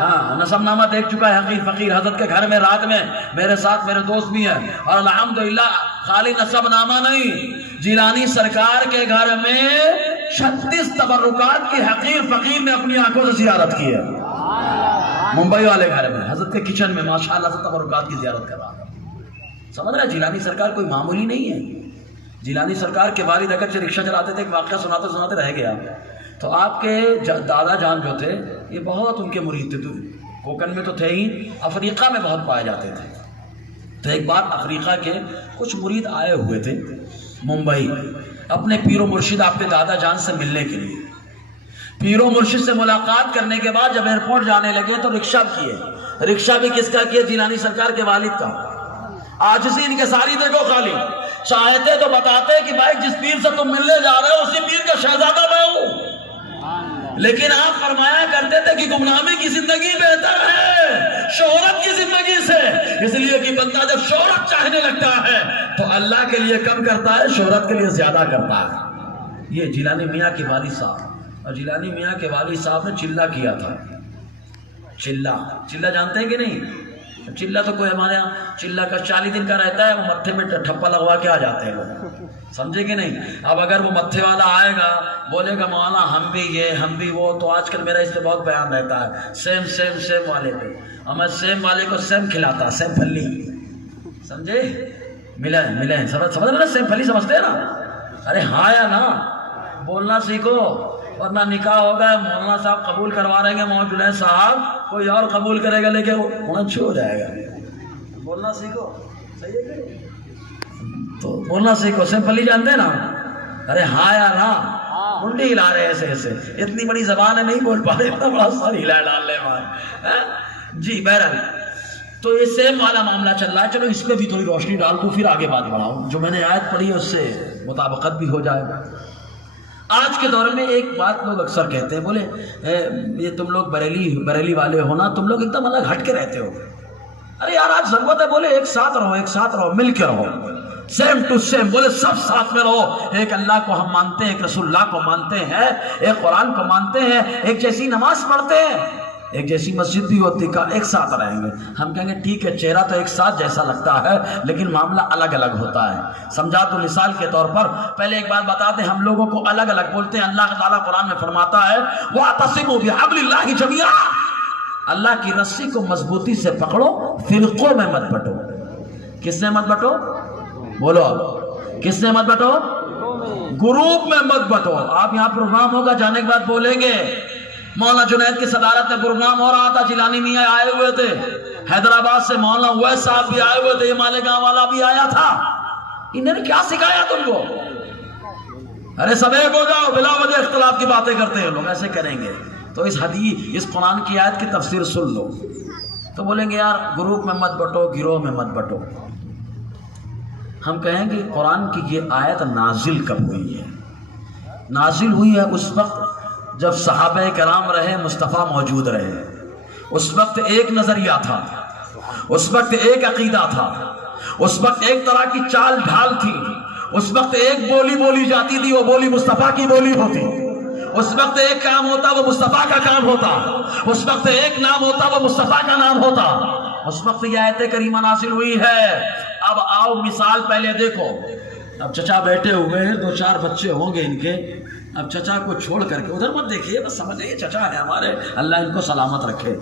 ہاں نسب نامہ دیکھ چکا ہے. حقیر فقیر حضرت کے گھر میں رات میں میرے ساتھ میرے دوست بھی ہیں، اور الحمدللہ خالی نسب نامہ نہیں، جیلانی سرکار کے گھر میں 36 تبرکات کی حقیر فقیر نے اپنی آنکھوں سے زیارت کی ہے. ممبئی والے گھر میں حضرت کے کچن میں ماشاءاللہ سے تبرکات کی زیارت کر رہا تھا. سمجھ رہے؟ جیلانی سرکار کوئی معمولی نہیں ہے. جیلانی سرکار کے والد اگرچہ رکشہ چلاتے تھے، ایک واقعہ سناتے سناتے رہ گیا. تو آپ کے دادا جان جو تھے یہ بہت ان کے مرید تھے. کوکن میں تو تھے ہی، افریقہ میں بہت پائے جاتے تھے. تو ایک بار افریقہ کے کچھ مرید آئے ہوئے تھے ممبئی اپنے پیر و مرشد آپ کے دادا جان سے ملنے کے لیے. پیر و مرشد سے ملاقات کرنے کے بعد جب ایئرپورٹ جانے لگے تو رکشہ کیے. رکشہ بھی کس کا کیا؟ جیلانی سرکار کے والد کا. عاجزی ان کے ساری دیکھو خالی. چاہتے تو بتاتے کہ بھائی جس پیر سے تم ملنے جا رہے ہو اسی پیر کا شہزادہ میں ہوں، لیکن آپ فرمایا کرتے تھے کہ گمنامی کی زندگی بہتر ہے شہرت کی زندگی سے. اس لیے کہ بندہ جب شہرت چاہنے لگتا ہے تو اللہ کے لیے کم کرتا ہے، شہرت کے لیے زیادہ کرتا ہے. یہ جیلانی میاں کے والد صاحب. اور جیلانی میاں کے والد صاحب نے چلہ کیا تھا. چلہ جانتے ہیں کہ نہیں؟ چلہ تو کوئی ہمارے یہاں چلہ کا 40 دن کا رہتا ہے، وہ متھے میں ٹھپا لگوا کے آ جاتے ہیں لوگ. سمجھے کہ نہیں؟ اب اگر وہ متھے والا آئے گا بولے گا مولانا ہم بھی یہ ہم بھی وہ، تو آج کل میرا اس پہ بہت بیان رہتا ہے سیم والے پہ، اور میں سیم والے کو سیم کھلاتا، سیم پھلی. سمجھے؟ ملے سمجھ رہے نا؟ سیم پھلی سمجھتے ہیں نا؟ ارے ہاں یا نا بولنا سیکھو، ورنہ نکاح ہوگا مولانا صاحب قبول کروا رہے ہیں، محمد جنید صاحب کوئی اور قبول کرے گا لیکن ہونا چھو ہو جائے گا. بولنا سیکھو. صحیح ہے کہ تو بولنا سیکھو. سمپلی جانتے ہیں نا؟ ارے ہاں یار ہاں منڈی ہلا رہے ایسے ایسے، اتنی بڑی زبان ہے نہیں بول پا رہے، اتنا بڑا سر ہلا ڈال لے ہمارے. جی بہرحال تو یہ سیم والا معاملہ چل رہا ہے. چلو اس پہ بھی تھوڑی روشنی ڈال دوں پھر آگے بات بڑھاؤں، جو میں نے آیت پڑھی ہے اس سے مطابقت بھی ہو جائے گا. آج کے دور میں ایک بات لوگ اکثر کہتے ہیں، بولے یہ تم لوگ بریلی والے ہو نا، تم لوگ ایک دم الگ ہٹ کے رہتے ہو۔ ارے یار آج ضرورت ہے، بولے ایک ساتھ رہو، مل کے رہو، سیم ٹو سیم، بولے سب ساتھ میں رہو۔ ایک اللہ کو ہم مانتے ہیں، ایک رسول اللہ کو مانتے ہیں، ایک قرآن کو مانتے ہیں، ایک جیسی نماز پڑھتے ہیں، ایک جیسی مسجد بھی ہوتی کا، ایک ساتھ رہیں گے۔ ہم کہیں گے ٹھیک ہے، چہرہ تو ایک ساتھ جیسا لگتا ہے لیکن معاملہ الگ الگ ہوتا ہے۔ سمجھا تو مثال کے طور پر پہلے ایک بات بتاتے ہیں، ہم لوگوں کو الگ الگ بولتے ہیں۔ اللہ تعالیٰ قرآن میں فرماتا ہے وَاعْتَصِمُوا بِحَبْلِ اللَّهِ جَمِيعًا، اللہ کی رسی کو مضبوطی سے پکڑو، فرقوں میں مت بٹو۔ کس نے مت بٹو؟ بولو، کس نے مت بٹو؟ گروپ میں مت بٹو۔ آپ یہاں پروگرام ہوگا، جانے کے بعد بولیں گے مولانا جنید کی صدارت میں پروگرام ہو رہا تھا، جیلانی میاں آئے ہوئے تھے، حیدرآباد سے مولانا اویس صاحب بھی آئے ہوئے تھے، یہ مالیگاؤں والا بھی آیا تھا۔ انہوں نے کیا سکھایا تم کو؟ ارے سب ایک ہو جاؤ، بلا وجہ اختلاف کی باتیں کرتے ہیں لوگ، ایسے کریں گے تو اس قرآن کی آیت کی تفسیر سن لو تو بولیں گے یار گروپ میں مت بٹو، گروہ میں مت بٹو۔ ہم کہیں گے قرآن کی یہ آیت نازل کب ہوئی ہے؟ نازل ہوئی ہے اس وقت جب صحابہ کرام رہے، مصطفیٰ موجود رہے۔ اس وقت ایک نظریہ تھا، اس وقت ایک عقیدہ تھا، اس وقت ایک طرح کی چال ڈھال تھی، اس وقت ایک بولی بولی جاتی تھی، وہ بولی مصطفیٰ کی بولی ہوتی۔ اس وقت ایک کام ہوتا، وہ مصطفیٰ کا کام ہوتا۔ اس وقت ایک نام ہوتا، وہ مصطفیٰ کا نام ہوتا۔ اس وقت یہ آیت کریمہ نازل ہوئی ہے۔ اب آؤ مثال پہلے دیکھو، اب چچا بیٹھے ہوئے ہیں، 2-4 بچے ہوں گے ان کے، اب چچا کو چھوڑ کر کے ادھر مت دیکھیے، بس سمجھ یہ چچا ہے ہمارے، اللہ ان کو سلامت رکھے۔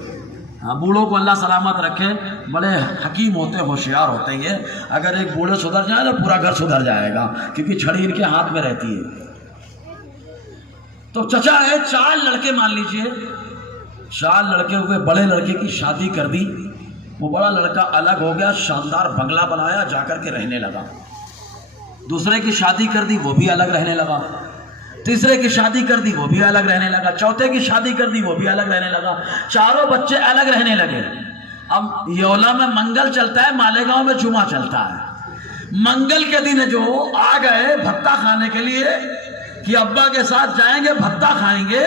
ہاں بوڑھوں کو اللہ سلامت رکھے، بڑے حکیم ہوتے ہیں، ہوشیار ہوتے ہیں یہ۔ اگر ایک بوڑھے سدھر جائے نا پورا گھر سدھر جائے گا، کیونکہ چھڑی ان کے ہاتھ میں رہتی ہے۔ تو چچا ہے، 4 لڑکے مان لیجئے، 4 لڑکے ہوئے، بڑے لڑکے کی شادی کر دی، وہ بڑا لڑکا الگ ہو گیا، شاندار بنگلہ بنایا، جا کر کے رہنے لگا۔ دوسرے کی شادی کر دی، وہ بھی الگ رہنے لگا۔ تیسرے کی شادی کر دی، وہ بھی الگ رہنے لگا۔ چوتھے کی شادی کر دی، وہ بھی الگ رہنے لگا۔ چاروں بچے الگ رہنے لگے۔ اب یولا میں منگل چلتا ہے، مالیگاؤں میں جمعہ چلتا ہے۔ منگل کے دن جو آ گئے بھتہ کھانے کے لیے کہ ابا کے ساتھ جائیں گے بھتہ کھائیں گے،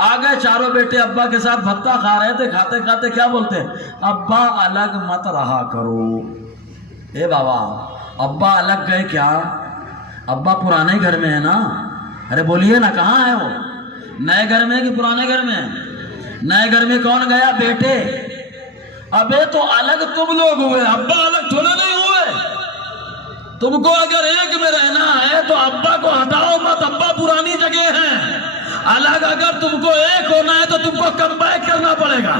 آ گئے چاروں بیٹے ابا کے ساتھ بھتہ کھا رہے تھے، کھاتے کھاتے کیا بولتے ہیں؟ ابا الگ مت رہا کرو۔ اے بابا، ابا الگ گئے کیا؟ ابا پرانے گھر میں ہے نا؟ ارے بولیے نا، کہاں ہے وہ؟ نئے گھر میں کہ پرانے گھر میں؟ نئے گھر میں کون گیا؟ بیٹے۔ ابے تو الگ تم لوگ ہوئے، ابا الگ تھوڑے نہیں ہوئے۔ تم کو اگر ایک میں رہنا ہے تو ابا کو ہٹاؤ مت، ابا پرانی جگہ ہیں۔ الگ اگر تم کو ایک ہونا ہے تو تم کو کم بیک کرنا پڑے گا،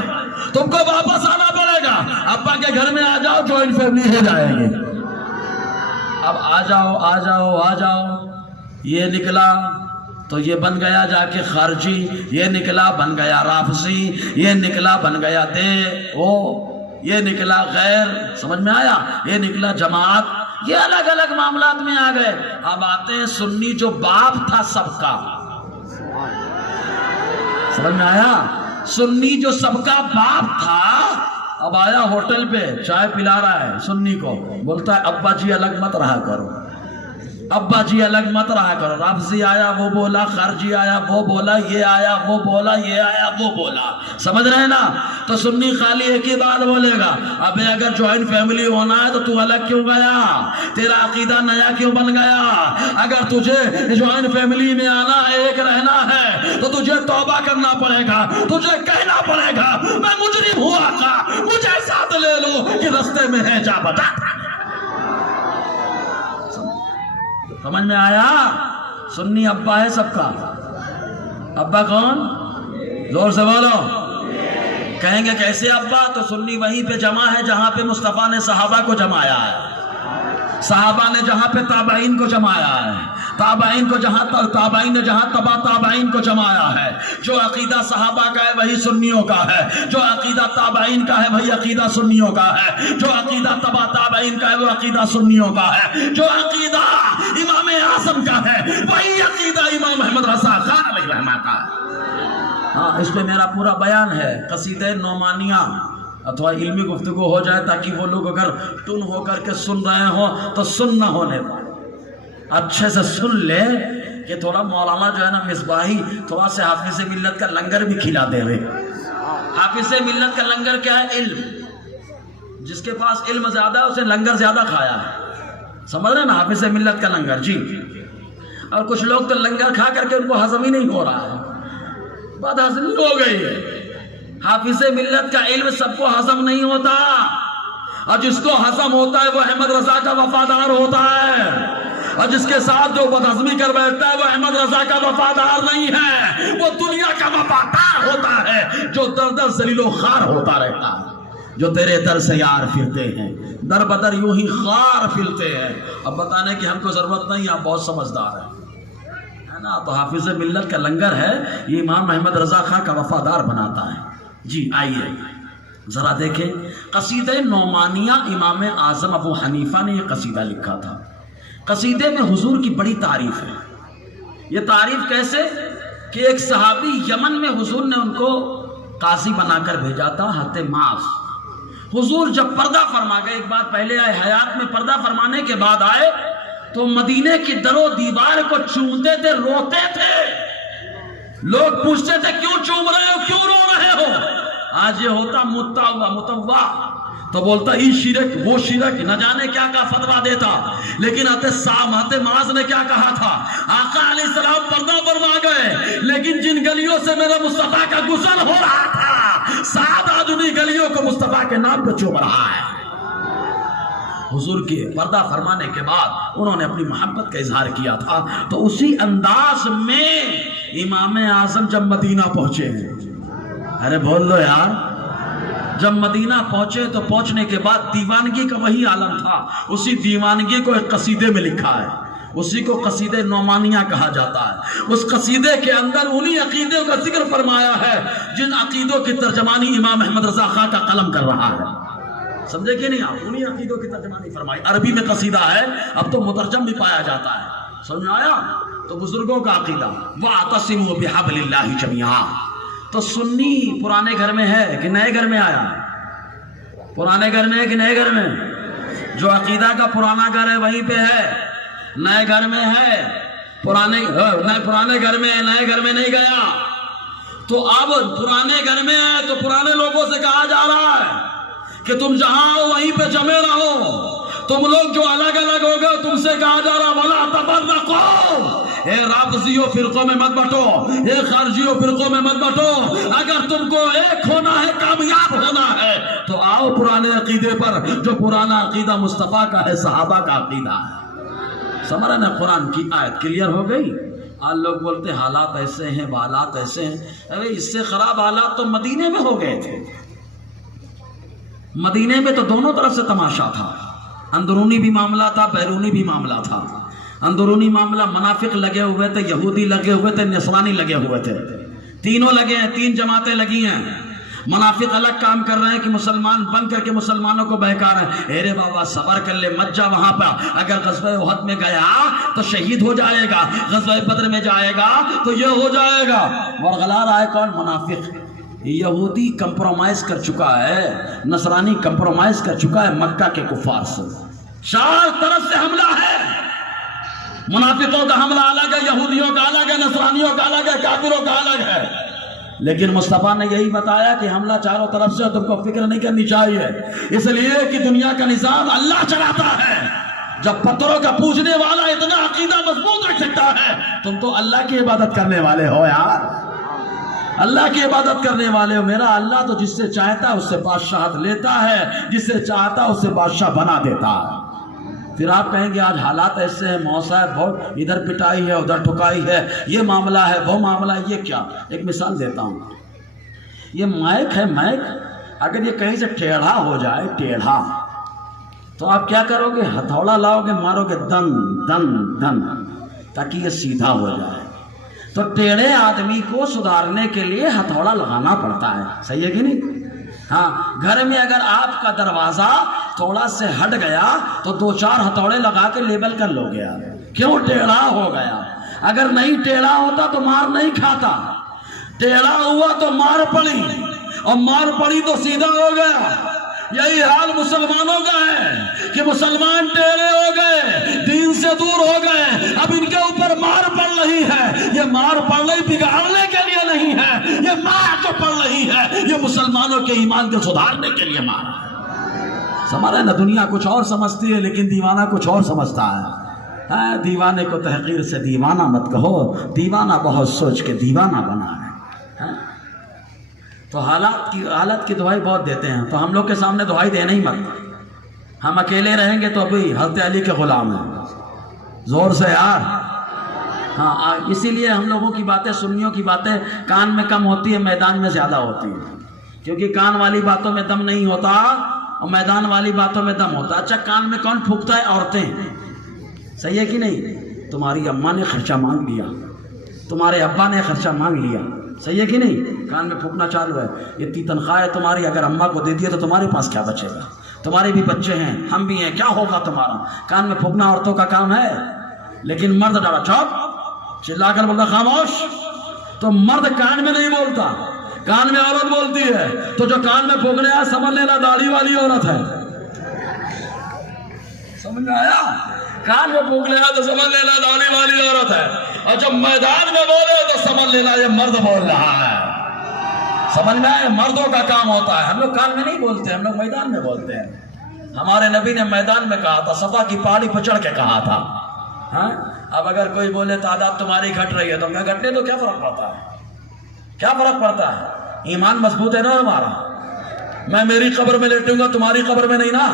تم کو واپس آنا پڑے گا۔ ابا کے گھر میں آ جاؤ، جوائنٹ فیملی ہو جائے گی۔ اب آ جاؤ آ جاؤ آ جاؤ، یہ نکلا تو یہ بن گیا جا کے خارجی، یہ نکلا بن گیا رافضی، یہ نکلا بن گیا یہ نکلا غیر، سمجھ میں آیا؟ یہ نکلا جماعت، یہ الگ الگ معاملات میں آ گئے۔ اب آتے ہیں سنی جو باپ تھا سب کا، سمجھ میں آیا؟ سنی جو سب کا باپ تھا، اب آیا ہوٹل پہ چائے پلا رہا ہے سنی کو، بولتا ہے ابا جی الگ مت رہا کرو، ابا جی الگ مت رہا کرو۔ رافضی آیا وہ بولا، خارجی آیا وہ بولا، یہ آیا وہ بولا، یہ آیا وہ بولا، سمجھ رہے نا؟ تو سنی خالی ایک ہی بات بولے گا، ابے اگر جوائنٹ فیملی ہونا ہے تو الگ کیوں گیا؟ تیرا عقیدہ نیا کیوں بن گیا؟ اگر تجھے جوائنٹ فیملی میں آنا ہے، ایک رہنا ہے تو تجھے توبہ کرنا پڑے گا، تجھے کہنا پڑے گا میں مجرم ہوا تھا، مجھے ساتھ لے لو کہ رستے میں ہے جا بتا۔ سمجھ میں آیا؟ سنی ابا ہے سب کا۔ ابا کون؟ زور سے بولو۔ کہیں گے کیسے ابا؟ تو سنی وہیں پہ جمع ہے جہاں پہ مصطفیٰ نے صحابہ کو جمایا ہے، صحابہ نے جہاں پہ تابعین کو جمایا ہے، تابعین نے جہاں تبا تابعین کو جمایا ہے۔ جو عقیدہ صحابہ کا ہے وہی سنیوں کا ہے، جو عقیدہ تابعین کا ہے وہی عقیدہ سنیوں کا ہے، جو عقیدہ تبا تابعین کا ہے وہ عقیدہ سنیوں کا ہے، جو عقیدہ امام اعظم کا ہے وہی عقیدہ امام احمد رضا خان علیہ رحمہ کا ہے۔ ہاں، اس پہ میرا پورا بیان ہے، قصیدہ نعمانیہ اتوا علمی گفتگو ہو جائے تاکہ وہ لوگ اگر ٹن ہو کر کے سن رہے ہوں تو سن نہ ہونے پائے، اچھے سے سن لے کہ تھوڑا مولانا جو ہے نا مصباحی تھوڑا سے حافظ ملت کا لنگر بھی کھلا دے رہے. حافظ ملت کا لنگر کیا ہے؟ علم. جس کے پاس علم زیادہ ہے اسے لنگر زیادہ کھایا ہے. سمجھ رہے نا؟ حافظ ملت کا لنگر. جی. اور کچھ لوگ تو لنگر کھا کر کے ان کو ہضم ہی نہیں ہو رہا ہے, بات ہضم ہو گئی ہے. حافظ ملت کا علم سب کو ہضم نہیں ہوتا, اور جس کو ہضم ہوتا ہے وہ احمد رضا کا وفادار ہوتا ہے, اور جس کے ساتھ جو بدہضمی کر بیٹھتا ہے وہ احمد رضا کا وفادار نہیں ہے, وہ دنیا کا وفادار ہوتا ہے جو در در ذلیل و خوار ہوتا رہتا ہے, جو تیرے در سے یار پھرتے ہیں, در بدر یوں ہی خوار پھرتے ہیں. اب بتانے کی ہم کو ضرورت نہیں, آپ بہت سمجھدار ہیں نا. تو حافظ ملت کا لنگر ہے, یہ امام احمد رضا خان کا وفادار بناتا ہے. جی آئیے ذرا دیکھیں قصیدہ نعمانیہ. امام اعظم ابو حنیفہ نے یہ قصیدہ لکھا تھا. قصیدے میں حضور کی بڑی تعریف ہے. یہ تعریف کیسے کہ ایک صحابی یمن میں حضور نے ان کو قاضی بنا کر بھیجا تھا, حت معاذ. حضور جب پردہ فرما گئے, ایک بار پہلے آئے حیات میں, پردہ فرمانے کے بعد آئے تو مدینے کی در و دیوار کو چومتے تھے, روتے تھے. لوگ پوچھتے تھے کیوں چوم رہے ہو, کیوں رو رہے ہو؟ آج یہ ہوتا متوا تو بولتا یہ شرک وہ شرک, نہ جانے کیا کا فتویٰ دیتا. لیکن حت معاذ نے کیا کہا تھا؟ آقا علیہ السلام پردہ فرما گئے, لیکن جن گلیوں سے میرے مصطفیٰ کا گزر ہو رہا تھا, سات آج انہیں گلیوں کو مصطفیٰ کے نام پہ چوم رہا ہے. حضور کے پردہ فرمانے کے بعد انہوں نے اپنی محبت کا اظہار کیا تھا. تو اسی انداز میں امام اعظم جب مدینہ پہنچے, ارے بول دو یار, جب مدینہ پہنچے تو پہنچنے کے بعد دیوانگی کا وہی عالم تھا. اسی دیوانگی کو ایک قصیدے میں لکھا ہے, اسی کو قصیدہ نعمانیہ کہا جاتا ہے. اس قصیدے کے اندر انہی عقیدوں کا ذکر فرمایا ہے جن عقیدوں کی ترجمانی امام احمد رضا خان کا قلم کر رہا ہے. سمجھے کہ نہیں آپ؟ انہی عقیدوں کی ترجمانی فرمائی. عربی میں قصیدہ ہے, اب تو مترجم بھی پایا جاتا ہے. سمجھ میں آیا؟ تو بزرگوں کا عقیدہ وَاعْتَصِمُوا بِحَبْلِ اللَّهِ جَمِيعًا. تو سنی پرانے گھر میں ہے کہ نئے گھر میں آیا؟ پرانے گھر میں ہے کہ نئے گھر میں؟ جو عقیدہ کا پرانا گھر ہے وہیں پہ ہے, نئے گھر میں ہے. پرانے گھر میں ہے, نئے گھر میں نہیں گیا. تو اب پرانے گھر میں ہے تو پرانے لوگوں سے کہا جا رہا ہے کہ تم جہاں ہو وہیں پہ جمے رہو. تم لوگ جو الگ الگ ہو گئے تم سے کہا جا رہا وَلَا تَفَرَّقُوا, اے رافضیوں فرقوں میں مت بٹو, اے خارجیوں فرقوں میں مت بٹو. اگر تم کو ایک ہونا ہے, کامیاب ہونا ہے, تو آؤ پرانے عقیدے پر, جو پرانا عقیدہ مصطفیٰ کا ہے, صحابہ کا عقیدہ ہے. سمجھ رہے نا؟ قرآن کی آیت کلیئر ہو گئی. آج لوگ بولتے حالات ایسے ہیں, حالات ایسے ہیں. ارے اس سے خراب حالات تو مدینے میں ہو گئے تھے. مدینے میں تو دونوں طرف سے تماشا تھا, اندرونی بھی معاملہ تھا, بیرونی بھی معاملہ تھا. اندرونی معاملہ منافق لگے ہوئے تھے, یہودی لگے ہوئے تھے, نصرانی لگے ہوئے تھے, تینوں لگے ہیں, تین جماعتیں لگی ہیں. منافق الگ کام کر رہے ہیں کہ مسلمان بن کر کے مسلمانوں کو بہکا رہے ہیں. ارے بابا صبر کر لے, مت جا وہاں پر. اگر غزوہ احد میں گیا تو شہید ہو جائے گا, غزوہ بدر میں جائے گا تو یہ ہو جائے گا. ورغلا رہا ہے کون؟ منافق. یہودی کمپرومائز کر چکا ہے, نصرانی کمپرومائز کر چکا ہے مکہ کے کفار سے. چار طرف سے حملہ ہے. منافقوں کا حملہ الگ ہے, یہودیوں کا الگ ہے, نصرانیوں کا الگ ہے, کافروں کا الگ ہے. لیکن مصطفیٰ نے یہی بتایا کہ حملہ چاروں طرف سے, تم کو فکر نہیں کرنی چاہیے, اس لیے کہ دنیا کا نظام اللہ چلاتا ہے. جب پتھروں کا پوجنے والا اتنا عقیدہ مضبوط رکھ سکتا ہے, تم تو اللہ کی عبادت کرنے والے ہو یار, اللہ کی عبادت کرنے والے ہو. میرا اللہ تو جس سے چاہتا ہے اس سے بادشاہت لیتا ہے, جس سے چاہتا ہے اس سے بادشاہ بنا دیتا ہے. پھر آپ کہیں گے آج حالات ایسے ہیں, موسیٰ بہت ادھر پٹائی ہے, ادھر ٹھکائی ہے, یہ معاملہ ہے, وہ معاملہ ہے. یہ کیا؟ ایک مثال دیتا ہوں. یہ مائک ہے, مائک اگر یہ کہیں سے ٹیڑھا ہو جائے, ٹیڑھا, تو آپ کیا کرو گے؟ ہتھوڑا لاؤ گے, مارو گے دن دن دن, تاکہ یہ سیدھا ہو جائے. تو ٹیڑھے آدمی کو سدھارنے کے لیے ہتھوڑا لگانا پڑتا ہے. صحیح ہے کہ نہیں؟ ہاں, گھر میں اگر آپ کا دروازہ تھوڑا سے ہٹ گیا تو 2-4 ہتھوڑے لگا کے لیبل کر لو گیا, کیوں؟ ٹیڑھا ہو گیا. اگر نہیں ٹیڑھا ہوتا تو مار نہیں کھاتا, ٹیڑھا ہوا تو مار پڑی, اور مار پڑی تو سیدھا ہو گیا. یہی حال مسلمانوں کا ہے کہ مسلمان ٹیڑے ہو گئے، دین سے دور ہو گئے، اب ان کے اوپر مار پڑ رہی ہے۔ یہ مار پڑ رہی بگاڑنے کے لیے نہیں ہے، یہ مار جو پڑ رہی ہے یہ مسلمانوں کے ایمان کو سدھارنے کے لیے مار ہے۔ سمجھ رہے نا، دنیا کچھ اور سمجھتی ہے لیکن دیوانہ کچھ اور سمجھتا ہے۔ دیوانے کو تحقیر سے دیوانہ مت کہو، دیوانہ بہت سوچ کے دیوانہ بنا ہے۔ تو حالت کی دعائی بہت دیتے ہیں، تو ہم لوگ کے سامنے دعائی دینا ہی مت۔ ہم اکیلے رہیں گے تو ابھی حضرت علی کے غلام ہیں، زور سے یار۔ ہاں، اسی لیے ہم لوگوں کی باتیں، سنیوں کی باتیں کان میں کم ہوتی ہے، میدان میں زیادہ ہوتی ہے، کیونکہ کان والی باتوں میں دم نہیں ہوتا اور میدان والی باتوں میں دم ہوتا۔ اچھا، کان میں کون پھونکتا ہے؟ عورتیں۔ صحیح ہے کہ نہیں؟ تمہاری اماں نے خرچہ مانگ لیا، تمہارے ابا نے خرچہ مانگ لیا، صحیح ہے کہ نہیں؟ کان میں پھونکنا چالو ہے۔ اتنی تنخواہ ہے تمہاری، اگر اماں کو دے دیا تو تمہارے پاس کیا بچے گا؟ تمہارے بھی بچے ہیں، ہم بھی ہیں، کیا ہوگا تمہارا؟ کان میں پھونکنا عورتوں کا کام ہے، لیکن مرد ڈالا چپ چلا کر بولتا خاموش۔ تو مرد کان میں نہیں بولتا، کان میں عورت بولتی ہے۔ تو جو کان میں پھونکنے آیا سمجھ لینا داڑھی والی عورت ہے۔ سمجھ میں آیا؟ کان میں پھونکنے آیا تو سمجھ لینا داڑھی والی عورت ہے، اور جب میدان میں بولے تو سمجھ لینا یہ مرد بول رہا ہے۔ سمجھ میں آیا؟ مردوں کا کام ہوتا ہے، ہم لوگ کان میں نہیں بولتے، ہم لوگ میدان میں بولتے ہیں۔ ہمارے نبی نے میدان میں کہا تھا، صفا کی پہاڑی پر چڑھ کے کہا تھا۔ ہاں، اب اگر کوئی بولے تعداد تمہاری گھٹ رہی ہے تو کیا گھٹنے تو کیا فرق پڑتا ہے؟ کیا فرق پڑتا ہے؟ ایمان مضبوط ہے نا ہمارا۔ میں میری قبر میں لیٹوں گا، تمہاری قبر میں نہیں نا۔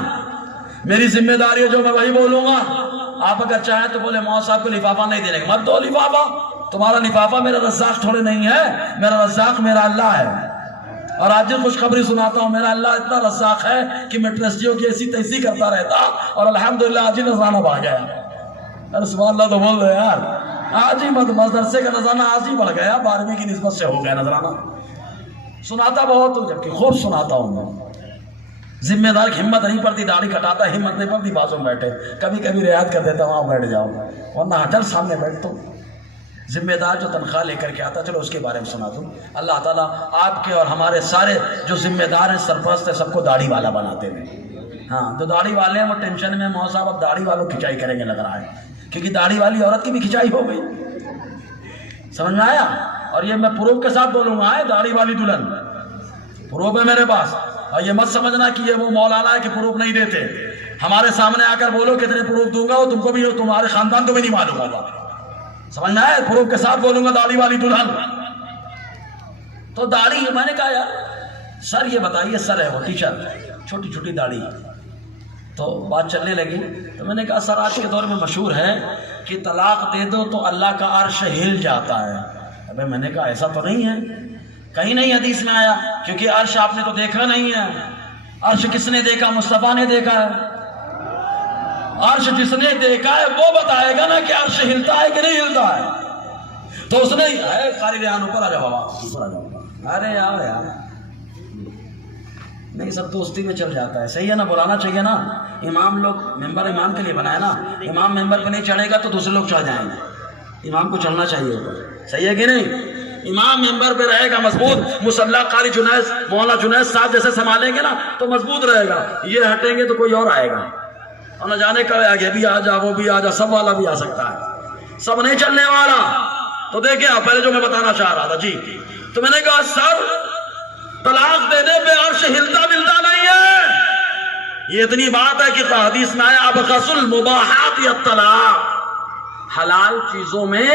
میری ذمہ داری ہے جو میں وہی بولوں گا۔ آپ اگر چاہیں تو بولے مولوی صاحب کو لفافہ نہیں دینے کا، مت دو لفافہ، تمہارا لفافہ میرا رزاق تھوڑے نہیں ہے، میرا رزاق میرا اللہ ہے۔ اور آج خوشخبری سناتا ہوں، میرا اللہ اتنا رزاق ہے کہ میں ٹرسٹیوں کی ایسی تیسی کرتا رہتا اور الحمدللہ آج ہی نذرانہ بڑھ گیا۔ ارے سبحان اللہ تو بول رہے یار، آج ہی مدرسے کا نذرانہ آج ہی بڑھ گیا، 12ویں کی نسبت سے ہو گیا نذرانہ۔ سناتا بہت ہوں، جبکہ خوب سناتا ہوں میں۔ ذمہ دار کی ہمت نہیں پڑتی، داڑھی کٹاتا ہے، ہمت نہیں پڑتی بازو میں بیٹھے، کبھی کبھی رعایت کر دیتا ہوں، وہاں بیٹھ جاؤ، ورنہ ہٹل سامنے بیٹھ تو ذمہ دار جو تنخواہ لے کر کے آتا، چلو اس کے بارے میں سنا دوں۔ اللہ تعالیٰ آپ کے اور ہمارے سارے جو ذمہ دار ہیں، سرپرست ہیں، سب کو داڑھی والا بناتے ہیں۔ ہاں، جو داڑھی والے ہیں وہ ٹینشن میں، مولوی صاحب اب داڑھی والوں کھچائی کریں گے لگ رہا ہے، کیونکہ داڑھی والی عورت کی بھی کھچائی ہو گئی۔ سمجھ میں آیا؟ اور یہ میں پروف کے ساتھ بولوں گا، داڑھی والی دلہن پروف ہے میرے پاس، اور یہ مت سمجھنا کہ یہ وہ مولانا ہے کہ پروف نہیں دیتے۔ ہمارے سامنے آ کر بولو کتنے پروف دوں گا، وہ تم کو بھی، تمہارے خاندان کو بھی نہیں معلوم ہوگا۔ سمجھ میں آئے؟ پروف کے ساتھ بولوں گا داڑھی والی دلہن۔ تو داڑھی، میں نے کہا یار سر یہ بتائیے، سر ہے وہ ٹیچر، چھوٹی چھوٹی داڑھی، تو بات چلنے لگی۔ تو میں نے کہا سر آج کے دور میں مشہور ہے کہ طلاق دے دو تو اللہ کا عرش ہل جاتا ہے۔ ابے میں نے کہا ایسا تو نہیں ہے، کہیں نہیں حدیث میں آیا، کیونکہ عرش آپ نے تو دیکھا نہیں ہے۔ عرش کس نے دیکھا؟ مصطفیٰ نے دیکھا ہے۔ عرش جس نے دیکھا ہے وہ بتائے گا نا کہ عرش ہلتا ہے کہ نہیں ہلتا ہے۔ تو اس نے قاری ریحان اوپر آ جاؤ بابا، اوپر آ جاؤ، ارے یار نہیں، سب دوستی میں چل جاتا ہے، صحیح ہے نا؟ بلانا چاہیے نا۔ امام لوگ ممبر امام کے لیے بنایا نا، امام ممبر پہ نہیں چڑھے گا تو دوسرے لوگ چڑھ جائیں گے، امام کو چڑھنا چاہیے اوپر، صحیح ہے کہ نہیں؟ امام ممبر پہ رہے گا مضبوط، مصلی قاری جنید مولانا جنید صاحب جیسے سنبھالیں گے نا تو مضبوط رہے گا۔ یہ ہٹیں گے تو کوئی اور آئے گا، اور نہ جانے کب آگے بھی آ جا، وہ بھی آ جا، سب والا بھی آ سکتا ہے، سب نہیں چلنے والا۔ تو دیکھیں آپ پہلے جو میں بتانا چاہ رہا تھا جی، تو میں نے کہا سر طلاق دینے پہ عرش ہلتا ملتا نہیں ہے۔ یہ اتنی بات ہے کہ حدیث میں آیا ابخس المباحات الطلاق، حلال چیزوں میں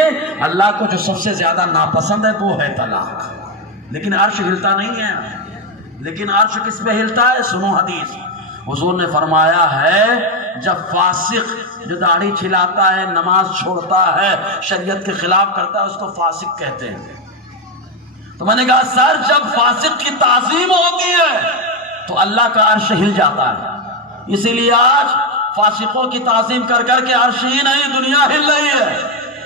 اللہ کو جو سب سے زیادہ ناپسند ہے وہ ہے طلاق، لیکن عرش ہلتا نہیں ہے۔ لیکن عرش کس پہ ہلتا ہے؟ سنو حدیث، حضور نے فرمایا ہے جب فاسق جو داڑھی چھلاتا ہے، نماز چھوڑتا ہے، شریعت کے خلاف کرتا ہے، اس کو فاسق کہتے ہیں۔ تو میں نے کہا سر جب فاسق کی تعظیم ہوتی ہے تو اللہ کا عرش ہل جاتا ہے، اسی لیے آج فاسقوں کی تعظیم کر کر کے عرش ہی نہیں دنیا ہل رہی ہے،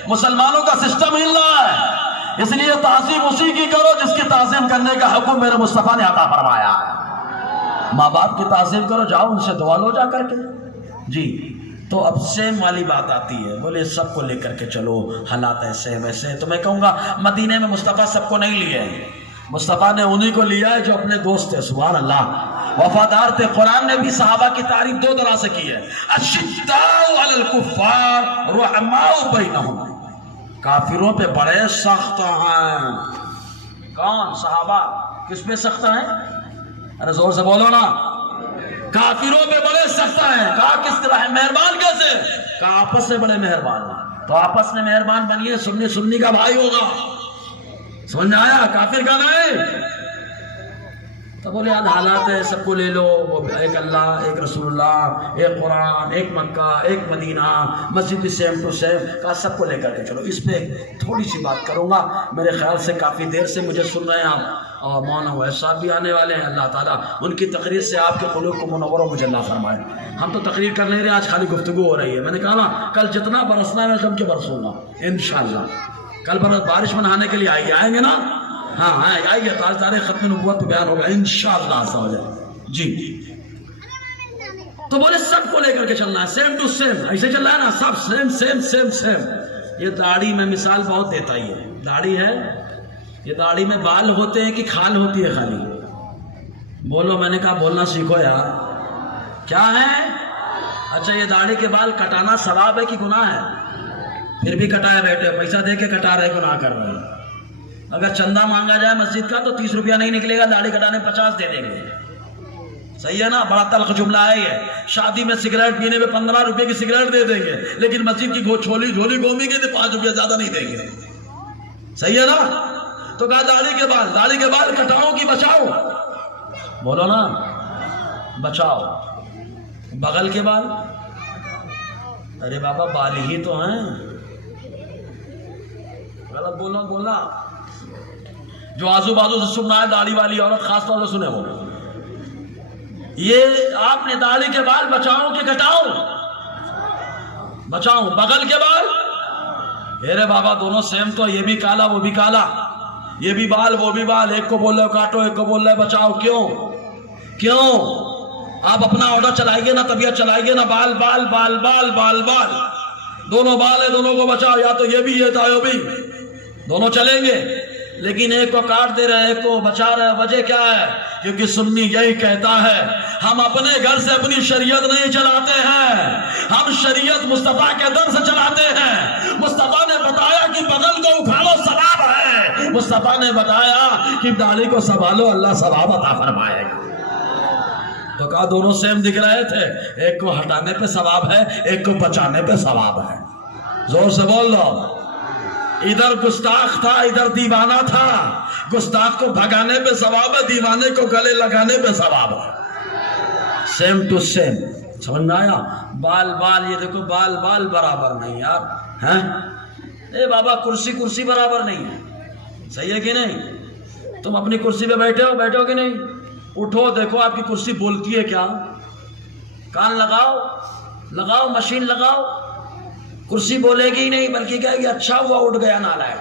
مسلمانوں کا سسٹم ہل رہا ہے۔ اس لیے تعظیم اسی کی کرو جس کی تعظیم کرنے کا حکم میرے مصطفیٰ نے عطا فرمایا ہے۔ ماں باپ کی تعظیم کرو، جاؤ ان سے دعا لو جا کر کے جی۔ تو اب سیم والی بات آتی ہے، بولے سب کو لے کر کے چلو، حالات ایسے ویسے، تو میں کہوں گا مدینے میں مصطفیٰ سب کو نہیں لیے، مصطفیٰ نے انہی کو لیا ہے جو اپنے دوست تھے. سبحان اللہ, وفادار تھے. قرآن نے بھی صحابہ کی تعریف دو طرح سے کی ہے. اشداء علی الکفار رحماء بینہم, کافروں پہ بڑے سخت ہیں. کون؟ صحابہ. کس پہ سخت ہیں؟ ارے زور سے بولو نا. کافروں پہ بڑے سخت ہیں. کہا کس طرح ہے؟ مہربان کیسے؟ کہا آپس سے بڑے مہربان ہیں. تو آپس میں مہربان بنیے. سنی سنی کا بھائی ہوگا. سمجھ آیا؟ کافر کا نہیں. تو بولے یار حالات ہے, سب کو لے لو. وہ ایک اللہ, ایک رسول اللہ, ایک قرآن, ایک مکہ, ایک مدینہ, مسجد سیم ٹو سیم. کہا سب کو لے کر کے چلو. اس پہ تھوڑی سی بات کروں گا. میرے خیال سے کافی دیر سے مجھے سن رہے ہیں آپ, اور مولانا اویس صاحب بھی آنے والے ہیں. اللہ تعالیٰ ان کی تقریر سے آپ کے قلوب کو منور و مجلہ فرمائے. ہم تو تقریر کر نہیں رہے, آج خالی گفتگو ہو رہی ہے. میں نے کہا نا کل جتنا برسنا ہے میں جم کے برسوں گا انشاءاللہ. کل بارش میں نہانے کے لیے آئیں گے نا. ہاں آئیے. تاریخ ختم نبوت پہ بیان ہوگا انشاءاللہ سمجھے جی. تو بولے سب کو لے کر کے چلنا ہے, سیم ٹو سیم. ایسے چل رہا ہے نا, سب سیم سیم سیم سیم. یہ داڑھی میں مثال بہت دیتا ہی ہے. داڑھی ہے, یہ داڑھی میں بال ہوتے ہیں کہ کھال ہوتی ہے خالی؟ بولو. میں نے کہا بولنا سیکھو یار. کیا ہے؟ اچھا یہ داڑھی کے بال کٹانا ثواب ہے کہ گناہ ہے؟ پھر بھی کٹائے بیٹھے, پیسہ دے کے کٹا رہے, گناہ کر رہے ہیں. اگر چندہ مانگا جائے مسجد کا تو 30 روپیہ نہیں نکلے گا, داڑھی کٹانے 50 دے دیں گے. صحیح ہے نا؟ بڑا تلخ جملہ ہے یہ. شادی میں سگریٹ پینے میں 15 روپے کی سگریٹ دے دیں گے, لیکن مسجد کی جھولی گھومیں گے تو 5 روپیہ زیادہ نہیں دیں گے. صحیح ہے نا؟ تو کہا داڑھی کے بال کٹاؤ کہ بچاؤ؟ بولو نا, بچاؤ. بغل کے بال, ارے بابا بال ہی تو ہیں. غلط بولنا. جو آزو بازو سے سننا ہے داڑھی والی عورت خاص طور سے سنے ہو. یہ آپ نے داڑھی کے بال بچاؤ کہ کٹاؤ؟ بچاؤ. بغل کے بال, ارے بابا دونوں سیم تو, یہ بھی کالا وہ بھی کالا, یہ بھی بال وہ بھی بال. ایک کو بول رہے کاٹو, ایک کو بول رہے بچاؤ. کیوں؟ آپ اپنا آرڈر چلائیں گے نا, طبیعت چلائیں گے نا, بال بال بال بال بال بال. دونوں بال ہے, دونوں کو بچاؤ. یا تو یہ بھی یہ تھا, یہ بھی, دونوں چلیں گے. لیکن ایک کو کاٹ دے رہے, ایک کو بچا رہے. وجہ کیا ہے؟ کیونکہ سنی یہی کہتا ہے ہم اپنے گھر سے اپنی شریعت نہیں چلاتے ہیں, ہم شریعت مصطفیٰ کے در سے چلاتے ہیں. مصطفیٰ نے بتایا کہ بغل کو اکھاڑو ثواب ہے. مصطفیٰ نے بتایا کہ داڑھی کو سنبھالو, اللہ ثواب عطا فرمائے گا. تو کہا دونوں سیم دکھ رہے تھے, ایک کو ہٹانے پہ ثواب ہے, ایک کو بچانے پہ ثواب ہے. زور سے بول دو. ادھر گستاخ تھا, ادھر دیوانہ تھا. گستاخ کو بھگانے پہ ثواب ہے, دیوانے کو گلے لگانے پہ ثواب ہے. Same to same. سمجھ میں آیا؟ بال بال, یہ دیکھو بال بال برابر نہیں یار. ہیں اے بابا, کرسی برابر نہیں ہے. صحیح ہے کہ نہیں؟ تم اپنی کرسی پہ بیٹھے ہو کہ نہیں؟ اٹھو, دیکھو آپ کی کرسی بولتی ہے کیا. کان لگاؤ, مشین لگاؤ. کرسی بولے گی ہی نہیں, بلکہ کہے گی اچھا ہوا اٹھ گیا نالائق.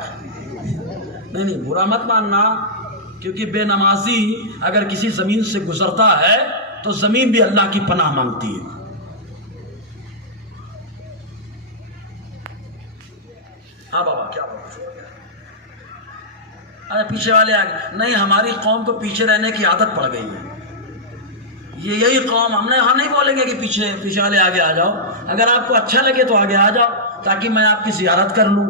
نہیں, برا مت ماننا, کیونکہ بے نمازی اگر کسی زمین سے گزرتا ہے تو زمین بھی اللہ کی پناہ مانگتی ہے. ہاں بابا کیا بات؟ ارے پیچھے والے آگے نہیں, ہماری قوم کو پیچھے رہنے کی عادت پڑ گئی ہے. یہی قوم, ہم نہیں بولیں گے کہ پیچھے والے آگے آ جاؤ. اگر آپ کو اچھا لگے تو آگے آ جاؤ, تاکہ میں آپ کی زیارت کر لوں.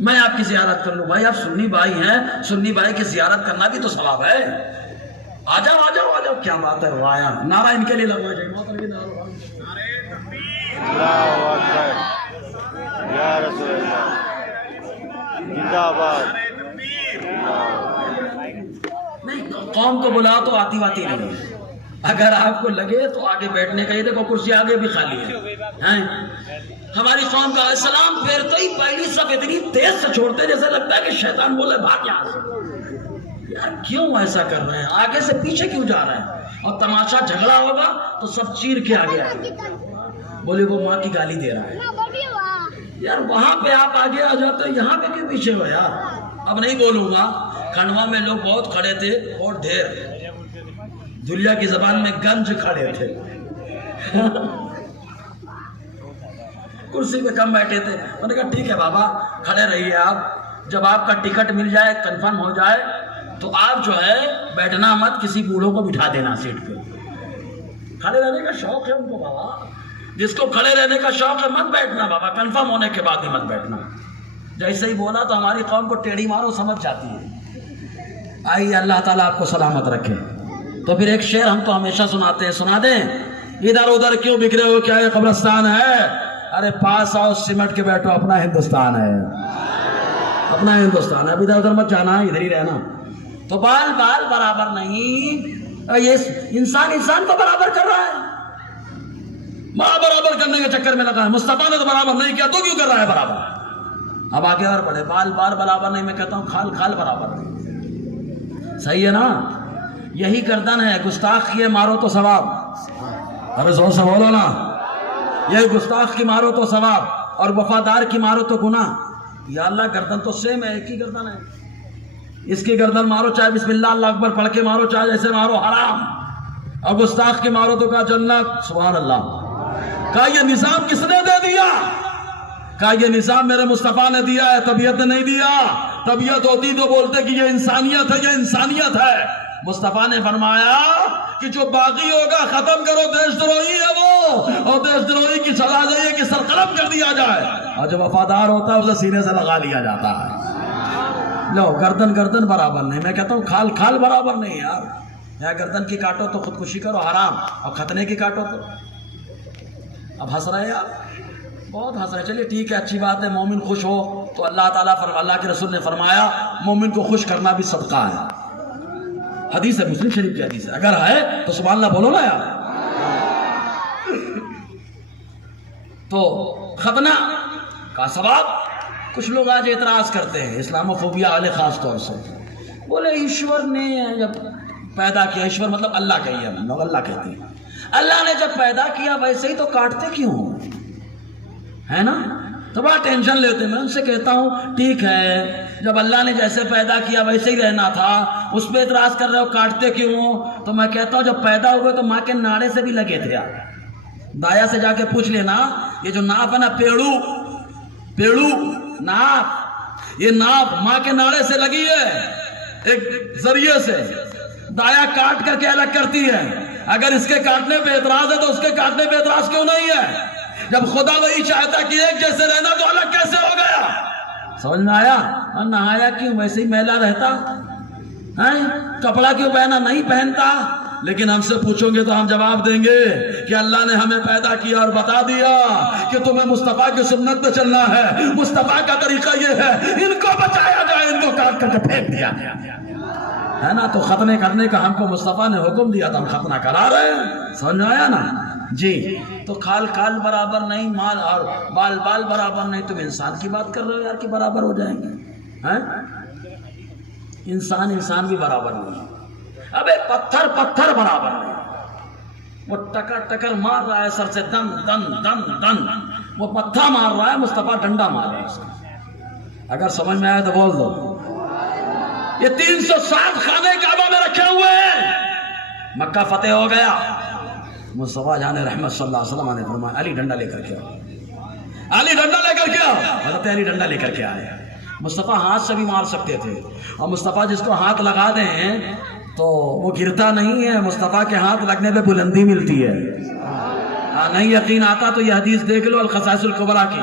بھائی آپ سنی بھائی ہیں, سنی بھائی کی زیارت کرنا بھی تو ثواب ہے. آ جاؤ. کیا بات ہے, روایا نعرہ ان کے لیے لگوا جائے. یا رسول اللہ زندہ آباد. نہیں, قوم کو بلا تو آتی نہیں. اگر آپ کو لگے تو آگے بیٹھنے کا, یہ دیکھو کرسی آگے بھی خالی ہے. ہماری قوم کا السلام پھیرتے ہی پہلی صف اتنی تیز سے چھوڑتے جیسے لگتا ہے کہ شیطان بولے بھاگ یہاں سے. یار کیوں ایسا کر رہے ہیں, آگے سے پیچھے کیوں جا رہے ہیں؟ اور تماشا جھگڑا ہوگا تو سب چیر کے آگے آئے. بولے وہ ماں کی گالی دے رہا ہے. یار وہاں پہ آپ آگے آ جاتے, یہاں پہ کیوں پیچھے ہو یار. اب نہیں بولوں گا. کھنڈوا میں لوگ بہت کھڑے تھے, اور ڈھیر, دنیا کی زبان میں گنج کھڑے تھے. کرسی پہ کم بیٹھے تھے. میں نے کہا ٹھیک ہے بابا, کھڑے رہیے آپ. جب آپ کا ٹکٹ مل جائے, کنفرم ہو جائے, تو آپ جو ہے بیٹھنا مت، کسی بوڑھوں کو بٹھا دینا سیٹ پہ. کھڑے رہنے کا شوق ہے ان کو بابا، جس کو کھڑے رہنے کا شوق ہے مت بیٹھنا بابا، کنفرم ہونے کے بعد ہی مت بیٹھنا. جیسے ہی بولا تو ہماری قوم کو ٹیڑھی مارو سمجھ جاتی ہے. آئیے اللہ تعالیٰ آپ کو سلامت رکھے. تو پھر ایک شعر ہم تو ہمیشہ سناتے ہیں، سنا دیں؟ ادھر ادھر کیوں بکھرے ہو، کیا یہ قبرستان ہے؟ ارے پاس آؤ سمٹ کے بیٹھو، اپنا ہندوستان ہے، اپنا ہندوستان ہے. اب ادھر ادھر مت جانا، ادھر ہی رہنا. تو بال بال برابر نہیں، یہ انسان کو برابر کر رہا ہے، برابر کرنے کے چکر میں لگا ہے. مصطفیٰ نے تو برابر نہیں کیا، تو کیوں کر رہا ہے برابر؟ اب آگے اور پڑھے، بال بال برابر نہیں، میں کہتا ہوں کھال کھال برابر نہیں. صحیح ہے نا؟ یہی گردن ہے، گستاخ کیے مارو تو ثواب. ارے زور سے بولو نا. یہ گستاخ کی مارو تو ثواب، اور وفادار کی مارو تو گناہ. یا اللہ گردن تو سیم ہے، ایک ہی گردن ہے. اس کی گردن مارو چاہے بسم اللہ اللہ اکبر پڑھ کے مارو، چاہے جیسے مارو حرام. اور گستاخ کی مارو تو کہا جنت. سبحان اللہ. کہا یہ نظام کس نے دے دیا؟ کہا یہ نظام میرے مصطفیٰ نے دیا ہے، طبیعت نے نہیں دیا. طبیعت ہوتی تو بولتے کہ یہ انسانیت ہے، یہ انسانیت ہے. مصطفیٰ نے فرمایا کہ جو باغی ہوگا ختم کرو، دیش دروہی ہے وہ، اور دیش دروہی کی سزا یہ کہ سر قلم کر دیا جائے، اور جو وفادار ہوتا ہے اسے سینے سے لگا لیا جاتا ہے. لو گردن برابر نہیں، میں کہتا ہوں کھال کھال برابر نہیں یار. یا گردن کی کاٹو تو خودکشی کرو حرام، اور ختنے کی کاٹو تو. اب ہنس رہے ہیں آپ، بہت ہنس رہے. چلیے ٹھیک ہے، اچھی بات ہے. مومن خوش ہو تو اللہ تعالیٰ اللہ کے رسول نے فرمایا مومن کو خوش کرنا بھی صدقہ ہے. حدیث ہے، مسلم شریف کی حدیث ہے. اگر ہے تو سبحان اللہ بولو نا یار. تو ختنہ کا ثواب. کچھ لوگ آج اعتراض کرتے ہیں، اسلام فوبیا والے خاص طور سے، بولے ایشور نے جب پیدا کیا، ایشور مطلب اللہ کہیے، ہم لوگ اللہ کہتے ہیں، اللہ نے جب پیدا کیا ویسے ہی تو کاٹتے کیوں ہے نا؟ تو بڑا ٹینشن لیتے ہیں. میں ان سے کہتا ہوں ٹھیک ہے، جب اللہ نے جیسے پیدا کیا ویسے ہی رہنا تھا، اس پہ اعتراض کر رہے ہو کاٹتے کیوں؟ تو میں کہتا ہوں جب پیدا ہوئے تو ماں کے ناڑے سے بھی لگے تھے. دایا سے جا کے پوچھ لینا، یہ جو ناپ ہے نا، پیڑو ناپ، یہ ناپ ماں کے ناڑے سے لگی ہے ایک ذریعے سے. دایا کاٹ کر کے الگ کرتی ہے. اگر اس کے کاٹنے پہ اعتراض ہے تو اس کے کاٹنے پہ اعتراض کیوں نہیں ہے؟ جب خدا وہی چاہتا کہ ایک جیسے رہنا تو الگ کیسے ہو گیا؟ سمجھ میں آیا؟ اور نہایا کیوں ویسے ہی میلا رہتا ہے؟ کپڑا کیوں پہنا نہیں پہنتا؟ لیکن ہم سے پوچھو گے تو ہم جواب دیں گے کہ اللہ نے ہمیں پیدا کیا اور بتا دیا کہ تمہیں مصطفیٰ کی سنت پہ چلنا ہے. مصطفیٰ کا طریقہ یہ ہے، ان کو بچایا جائے، ان کو کاٹ کر کے پھینک دیا ہے نا. تو ختنے کرنے کا ہم کو مصطفیٰ نے حکم دیا تو ہم ختنہ کرا رہے ہیں. سمجھ میں آیا نا جی؟ تو کھال کھال برابر نہیں، مال اور بال بال برابر نہیں. تم انسان کی بات کر رہے ہو یار کہ برابر ہو جائیں گے؟ انسان بھی برابر نہیں. ابے پتھر برابر نہیں. وہ ٹکر مار رہا ہے سر سے، دن دن دن دن، وہ پتھر مار رہا ہے، مصطفیٰ ڈنڈا مار رہا ہے اس کا. اگر سمجھ میں آیا تو بول دو. یہ 360 خانے کعبہ میں رکھے ہوئے ہیں. مکہ فتح ہو گیا، مصطفیٰ جان رحمت صلی اللہ علیہ وسلم نے فرمایا علی ڈنڈا لے کر کے آؤ، علی ڈنڈا لے کر کے آؤ. حضرت علی ڈنڈا لے کر کے آئے. مصطفیٰ ہاتھ سے بھی مار سکتے تھے، اور مصطفیٰ جس کو ہاتھ لگا دیں تو وہ گرتا نہیں ہے. مصطفیٰ کے ہاتھ لگنے پہ بلندی ملتی ہے. نہیں یقین آتا تو یہ حدیث دیکھ لو الخصائص الکبریٰ کی.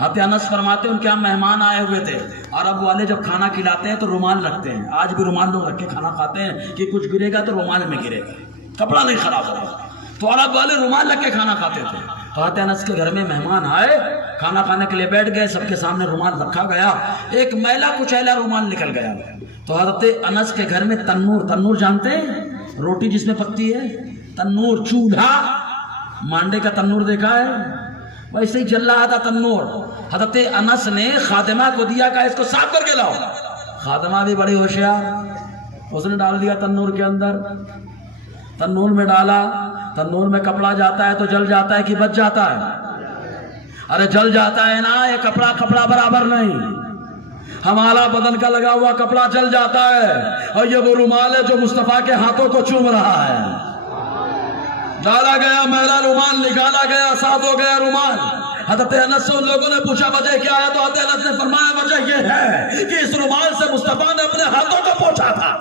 حضرت انس فرماتے ہیں ان کے یہاں مہمان آئے ہوئے تھے، عرب والے جب کھانا کھلاتے ہیں تو رومال رکھتے ہیں. آج بھی رومال لوگ رکھ کے کھانا کھاتے ہیں کہ کچھ گرے گا تو رومال میں گرے گا، کپڑا نہیں خراب ہوگا. تو عرب والے رومال رکھ کے کھانا کھاتے تھے. تو حضرت انس کے گھر میں مہمان آئے، کھانا کھانے کے لیے بیٹھ گئے، سب کے سامنے رومال رکھا گیا. ایک میلا کچیلا رومال نکل گیا. تو حضرت انس کے گھر میں تنور جانتے ہیں؟ روٹی جس میں پکتی ہے، تنور، چولہا، مانڈے کا تنور دیکھا ہے؟ ویسے ہی جل رہا تھا تنور. حضرت انس نے خادمہ کو دیا کہ اس کو صاف کر کے لاؤ. خادمہ بھی بڑی ہوشیار، اس نے ڈال دیا تنور کے اندر. تنور میں ڈالا، تنور میں کپڑا جاتا ہے تو جل جاتا ہے کہ بچ جاتا ہے؟ ارے جل جاتا ہے نا. یہ کپڑا برابر نہیں. ہمارا بدن کا لگا ہوا کپڑا جل جاتا ہے، اور یہ وہ رومال ہے جو مصطفیٰ کے ہاتھوں کو چوم رہا ہے. ڈالا گیا میرا رومال، نکالا گیا، صاف ہو گیا رومال. حضرت انس سے ان لوگوں نے پوچھا وجہ کیا ہے، تو حضرت انس نے فرمایا وجہ یہ ہے کہ اس رومال سے مصطفیٰ نے اپنے ہاتھوں کو پوچھا تھا،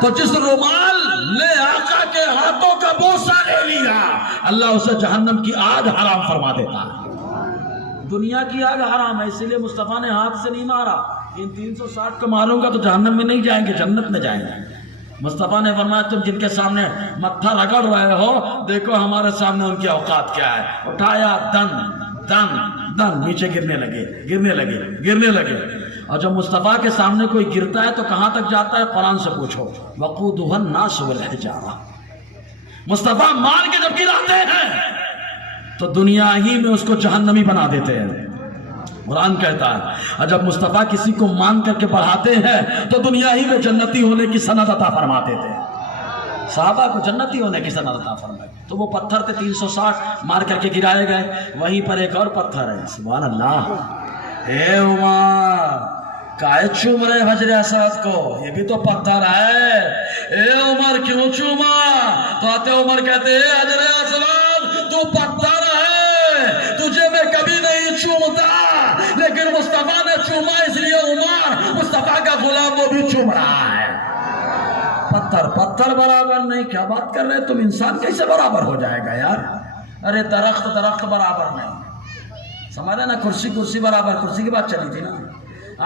تو جس رومال نے آقا کے ہاتھوں کا بوسہ لے لیا اللہ اسے جہنم کی آگ حرام فرما دیتا ہے۔ دنیا کی آگ حرام ہے، اسی لیے مصطفیٰ نے ہاتھ سے نہیں مارا، ان 360 کو ماروں گا تو جہنم میں نہیں جائیں گے، جنت میں جائیں گے۔ مصطفیٰ نے فرمایا تم جن کے سامنے متھا رگڑ رہے ہو دیکھو ہمارے سامنے ان کی اوقات کیا ہے۔ اٹھایا دن دن دن، نیچے گرنے لگے۔ اور جب مصطفیٰ کے سامنے کوئی گرتا ہے تو کہاں تک جاتا ہے؟ قرآن سے پوچھو، وقودها الناس والحجارہ۔ مصطفیٰ مار کے جب گراتے ہیں تو دنیا ہی میں اس کو جہنمی بنا دیتے ہیں، قرآن کہتا ہے۔ اور جب مصطفیٰ کسی کو مان کر کے بڑھاتے ہیں تو دنیا ہی میں جنتی ہونے کی سند عطا فرماتے تھے، صحابہ کو جنتی ہونے کی سند عطا فرمائی۔ تو وہ پتھر تھے 360 مار کر کے گرائے گئے، وہیں پر ایک اور پتھر ہے، سبحان اللہ۔ اے عمر کائے چوم رہے حجر اسود کو، یہ بھی تو پتھر ہے، اے عمر کیوں چوما؟ تو آتے عمر کہتے اے حجر اسود تو پتھر ہے، تجھے میں کبھی نہیں چومتا، لیکن مصطفیٰ نے چوما اس لیے عمر مصطفیٰ کا غلام وہ بھی چوم رہا ہے۔ پتھر برابر نہیں، کیا بات کر رہے تم؟ انسان کیسے برابر ہو جائے گا یار؟ ارے درخت برابر نہیں، سمجھ رہے نا؟ کرسی برابر، کرسی کی بات چلی تھی نا،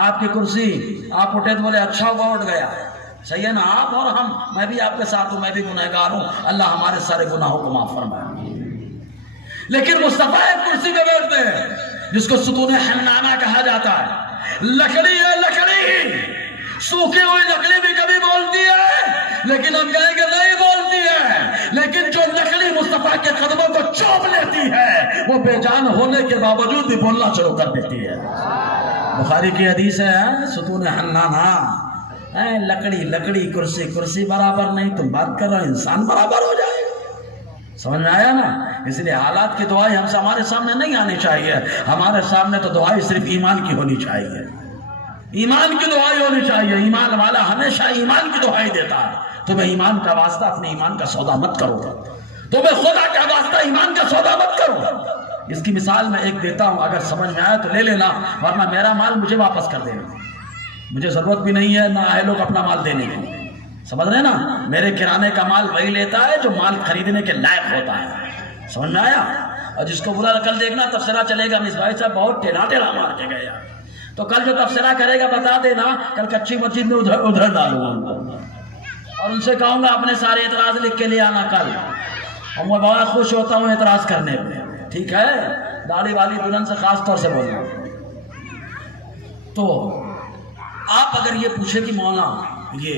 آپ کی کرسی آپ اٹھے تو بولے اچھا ہوا اٹھ گیا، صحیح ہے نا؟ آپ اور ہم، میں بھی آپ کے ساتھ ہوں، میں بھی گنہگار ہوں، اللہ ہمارے سارے گناہوں کو معاف فرمائے۔ لیکن مصطفیٰ ایک کرسی پہ بیٹھتے ہیں جس کو ستون حنانہ کہا جاتا ہے، لکڑی ہے، لکڑی سوکھی ہوئی لکڑی بھی کبھی بولتی ہے، لیکن ہم کہیں کہ نہیں بولتی ہے، لیکن جو لکڑی مصطفیٰ کے قدموں کو چوب لیتی ہے وہ بے جان ہونے کے باوجود بھی بولنا شروع کر دیتی ہے۔ بخاری کی حدیث ہے ستون حنانہ، لکڑی کرسی برابر نہیں، تم بات کر رہے انسان برابر ہو جائے گا، سمجھ میں آیا نا؟ اس لیے حالات کی دعائی ہم سے ہمارے سامنے نہیں آنی چاہیے، ہمارے سامنے تو دعائی صرف ایمان کی ہونی چاہیے، ایمان کی دعائی ہونی چاہیے۔ ایمان والا ہمیشہ ایمان کی دعائی دیتا ہے۔ تمہیں ایمان کا واسطہ اپنے ایمان کا سودا مت کرو، تمہیں خدا کا واسطہ ایمان کا سودا مت کرو۔ اس کی مثال میں ایک دیتا ہوں، اگر سمجھ میں آیا تو لے لینا، ورنہ میرا مال مجھے واپس کر دینا، مجھے ضرورت بھی نہیں ہے نہ آئے لوگ اپنا مال دینے کی، سمجھ رہے نا؟ میرے کرانے کا مال وہی لیتا ہے جو مال خریدنے کے لائق ہوتا ہے، سمجھ میں آیا؟ اور جس کو بلا کل دیکھنا تبصرہ چلے گا، مصباح صاحب بہت ٹیڑھا مار کے گیا، تو کل جو تبصرہ کرے گا بتا دینا، کل کچی مسجد میں ادھر ڈالوں گا ان کو، اور ان سے کہوں گا اپنے سارے اعتراض لکھ کے لے آنا کل، اور میں بہت خوش ہوتا ہوں اعتراض کرنے پہ، ٹھیک ہے؟ داڑھی والی دلہن سے خاص طور سے بولنا۔ تو آپ اگر یہ پوچھیں کہ مولانا یہ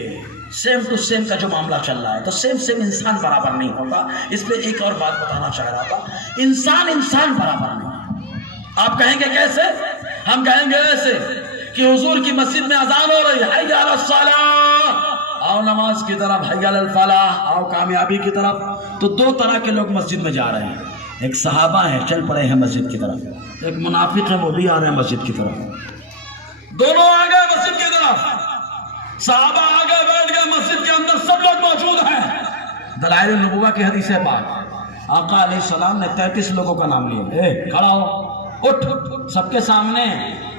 سیم ٹو سیم کا جو معاملہ چل رہا ہے تو سیم انسان برابر نہیں ہوتا، اس پہ ایک اور بات بتانا چاہ رہا تھا، انسان برابر نہیں۔ آپ کہیں گے کیسے؟ ہم کہیں گے ایسے کہ حضور کی مسجد میں اذان ہو رہی ہے، حی علی الصلاۃ، آؤ نماز کی طرف، حی علی الفلاح، آؤ کامیابی کی طرف، تو دو طرح کے لوگ مسجد میں جا رہے ہیں، ایک صحابہ ہیں چل پڑے ہیں مسجد کی طرف، ایک منافق ہے وہ بھی آ رہے ہیں مسجد کی طرف، دونوں آ گئے مسجد کی طرف، صحابہ آگے بیٹھ گئے، مسجد کے اندر سب لوگ موجود ہیں۔ دلائل النبوہ کی حدیث ہے پاک، آقا علیہ السلام نے 33 لوگوں کا نام لیا، کھڑا ہو، اٹھ، سب کے سامنے،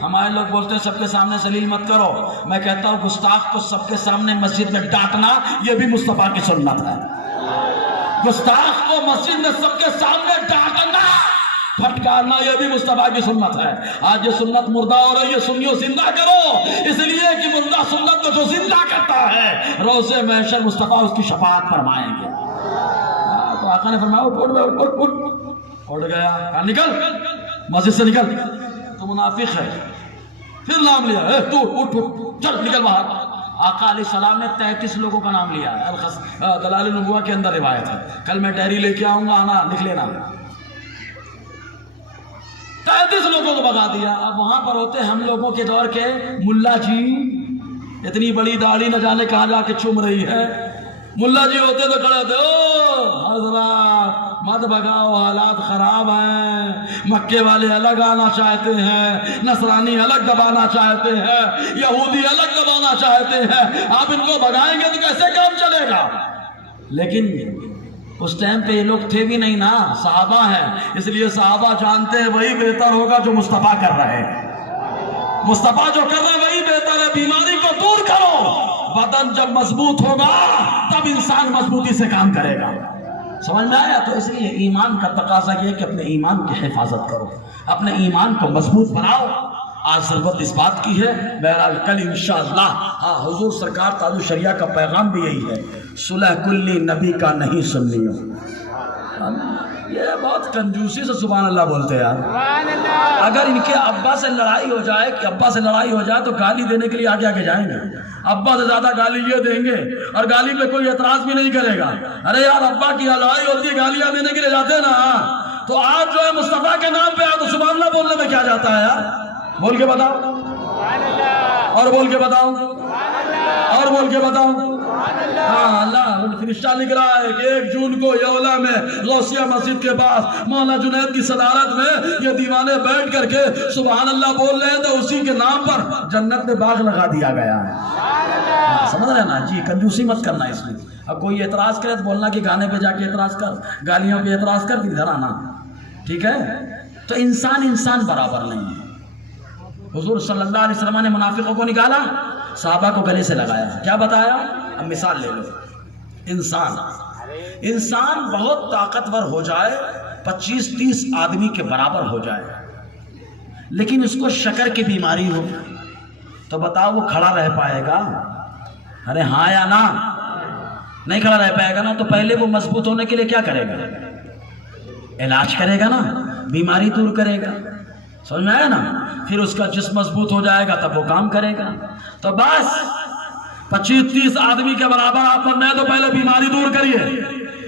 ہمارے لوگ بولتے ہیں سب کے سامنے ذلیل مت کرو، میں کہتا ہوں گستاخ کو سب کے سامنے مسجد میں ڈانٹنا یہ بھی مصطفیٰ کی سنت ہے، گستاخ کو مسجد میں سب کے سامنے ڈانٹنا، پھٹکارنا یہ بھی مصطفیٰ کی سنت ہے۔ آج یہ سنت مردہ ہو رہی ہے، سنیو زندہ کرو، اس لیے کہ مردہ سنت کو جو زندہ کرتا ہے روز محشر مصطفیٰ اس کی شفاعت فرمائیں گے۔ تو آقا نے فرمایا اٹھ گیا، کہا نکل مسجد سے، نکل، تو منافق ہے، پھر نام لیا، تو اٹھ چل نکل باہر۔ آقا علیہ السلام نے 33 لوگوں کا نام لیا ہے، دلائل النبوہ کے اندر روایت ہے، کل میں ڈائری لے کے آؤں گا، آنا لکھ لینا، 33 لوگوں کو بتا دیا۔ اب وہاں پر ہوتے ہم لوگوں کے دور کے ملا جی، اتنی بڑی داڑھی نہ جانے کہاں جا کے چوم رہی ہے، ملا جی ہوتے تو کھڑے ہوتے، او حضرات مت بگاؤ، حالات خراب ہیں، مکے والے الگ آنا چاہتے ہیں، نصرانی الگ دبانا چاہتے ہیں، یہودی الگ دبانا چاہتے ہیں، آپ ان کو بگائیں گے تو کیسے کام چلے گا؟ لیکن اس ٹائم پہ یہ لوگ تھے بھی نہیں نا، صحابہ ہیں، اس لیے صحابہ جانتے ہیں وہی بہتر ہوگا جو مصطفیٰ کر رہے ہیں۔ مصطفیٰ جو کر رہا ہے وہی بہتر ہے، بیماری کو دور کرو۔ بدن جب مضبوط ہوگا تب انسان مضبوطی سے کام کرے گا، سمجھ میں آیا؟ تو اس لیے ایمان کا تقاضا یہ ہے کہ اپنے ایمان کی حفاظت کرو، اپنے ایمان کو مضبوط بناؤ۔ آج ضرورت اس بات کی ہے، بہرحال کل انشاءاللہ حضور سرکار تاج الشریعہ کا پیغام بھی یہی ہے، صلح کلی نبی کا نہیں سننی ہو۔ یہ بہت کنجوسی سے سبحان اللہ بولتے ہیں یار۔ اگر ان کے ابا سے لڑائی ہو جائے کہ ابا سے لڑائی ہو جائے تو گالی دینے کے لیے آگے آگے جائیں گے، ابا سے زیادہ گالی یہ دیں گے اور گالی پہ کوئی اعتراض بھی نہیں کرے گا۔ ارے یار ابا کی لڑائی ہوتی ہے گالیاں دینے کے لیے جاتے ہیں نا، تو آج جو ہے مصطفیٰ کے نام پہ آ تو سبحان اللہ بولنے میں کیا جاتا ہے یار؟ بول کے بتاؤ، اور بول کے بتاؤ، اور بول کے بتاؤ۔ ہاں اللہ فرشتہ لکھ رہا ہے کہ 1 جون کو یولا میں غوثیہ مسجد کے پاس مولانا جنید کی صدارت میں یہ دیوانے بیٹھ کر کے سبحان اللہ بول رہے ہیں، تو اسی کے نام پر جنت میں باغ لگا دیا گیا ہے۔ سمجھ رہے نا جی؟ کنجوسی مت کرنا اس میں۔ اب کوئی اعتراض کرے تو بولنا کہ گانے پہ جا کے اعتراض کر، گالیوں پہ اعتراض کر، ادھر آنا، ٹھیک ہے؟ تو انسان برابر نہیں ہے۔ حضور صلی اللہ علیہ وسلم نے منافقوں کو نکالا، صحابہ کو گلے سے لگایا، کیا بتایا؟ اب مثال لے لو، انسان بہت طاقتور ہو جائے، 25-30 آدمی کے برابر ہو جائے، لیکن اس کو شکر کی بیماری ہو تو بتاؤ وہ کھڑا رہ پائے گا؟ ارے ہاں یا نا؟ نہیں کھڑا رہ پائے گا نا۔ تو پہلے وہ مضبوط ہونے کے لیے کیا کرے گا؟ علاج کرے گا نا، بیماری دور کرے گا، سمجھ میں آیا نا؟ پھر اس کا جسم مضبوط ہو جائے گا تب وہ کام کرے گا۔ تو بس 25-30 آدمی کے برابر آپ بننا ہے تو پہلے بیماری دور کریے۔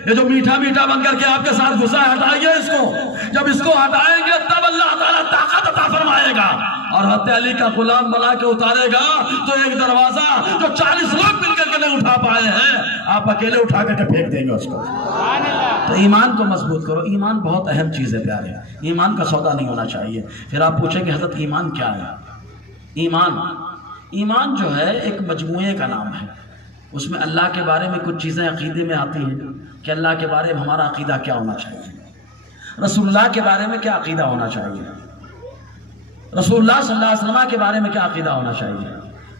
یہ جو میٹھا میٹھا بن کر کے آپ کے ساتھ غصہ ہٹائیے اس کو، جب اس کو ہٹائیں گے تب اللہ تعالیٰ طاقت عطا فرمائے گا اور حضرت علی کا غلام بنا کے اتارے گا تو ایک دروازہ جو 40 لوگ مل کر کے نہیں اٹھا پائے ہیں آپ اکیلے اٹھا کر کے پھینک دیں گے اس کو۔ تو ایمان کو مضبوط کرو، ایمان بہت اہم چیز ہے پیارے، ایمان کا سودا نہیں ہونا چاہیے۔ پھر آپ پوچھیں کہ حضرت ایمان کیا ہے؟ ایمان جو ہے ایک مجموعے کا نام ہے، اس میں اللہ کے بارے میں کچھ چیزیں عقیدے میں آتی ہیں کہ اللہ کے بارے میں ہمارا عقیدہ کیا ہونا چاہیے، رسول اللہ کے بارے میں کیا عقیدہ ہونا چاہیے، رسول اللہ صلی اللہ علیہ وسلم کے بارے میں کیا عقیدہ ہونا چاہیے۔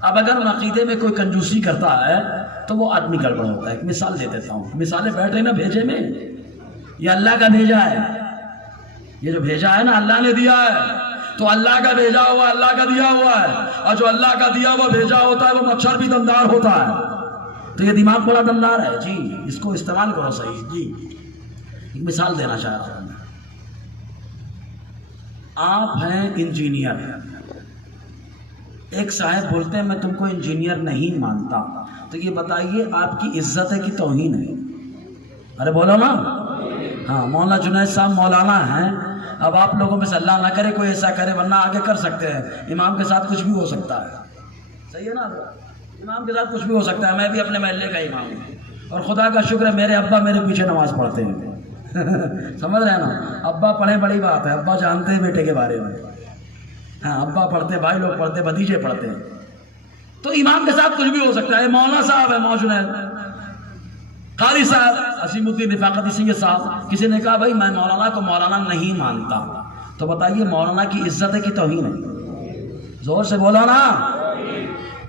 اب اگر ان عقیدے میں کوئی کنجوسی کرتا ہے تو وہ آدمی گڑبڑ ہوتا ہے۔ ایک مثال دے دیتا ہوں، مثالیں بیٹھ رہی نا بھیجے میں، یہ اللہ کا بھیجا ہے، یہ جو بھیجا ہے نا اللہ نے دیا ہے، تو اللہ کا بھیجا ہوا اللہ کا دیا ہوا ہے، اور جو اللہ کا دیا ہوا بھیجا ہوتا ہے وہ مچھر بھی دمدار ہوتا ہے، تو یہ دماغ بڑا دمدار ہے جی، اس کو استعمال کرو صحیح جی۔ ایک مثال دینا چاہ رہا ہوں، آپ ہیں انجینئر، ایک صاحب بولتے ہیں میں تم کو انجینئر نہیں مانتا، تو یہ بتائیے آپ کی عزت ہے کہ توہین ہے؟ ارے بولو نا۔ ہاں مولانا جنید صاحب مولانا ہیں، اب آپ لوگوں میں سے اللہ نہ کرے کوئی ایسا کرے ورنہ آگے کر سکتے ہیں، امام کے ساتھ کچھ بھی ہو سکتا ہے، صحیح ہے نا؟ امام کے ساتھ کچھ بھی ہو سکتا ہے، میں بھی اپنے محلے کا امام ہوں اور خدا کا شکر ہے میرے ابا میرے پیچھے نماز پڑھتے ہیں سمجھ رہے ہیں نا؟ ابا پڑھے بڑی بات ہے، ابا جانتے ہیں بیٹے کے بارے میں، ہاں ابا پڑھتے، بھائی لوگ پڑھتے، بھتیجے پڑھتے ہیں، تو امام کے ساتھ کچھ بھی ہو سکتا ہے۔ مولانا صاحب ہے موجود، قاری صاحب عظیم الدین رفاقتی سید صاحب، کسی نے کہا بھائی میں مولانا کو مولانا نہیں مانتا، تو بتائیے مولانا کی عزت ہے کہ توہین ہے؟ زور سے بولا نا۔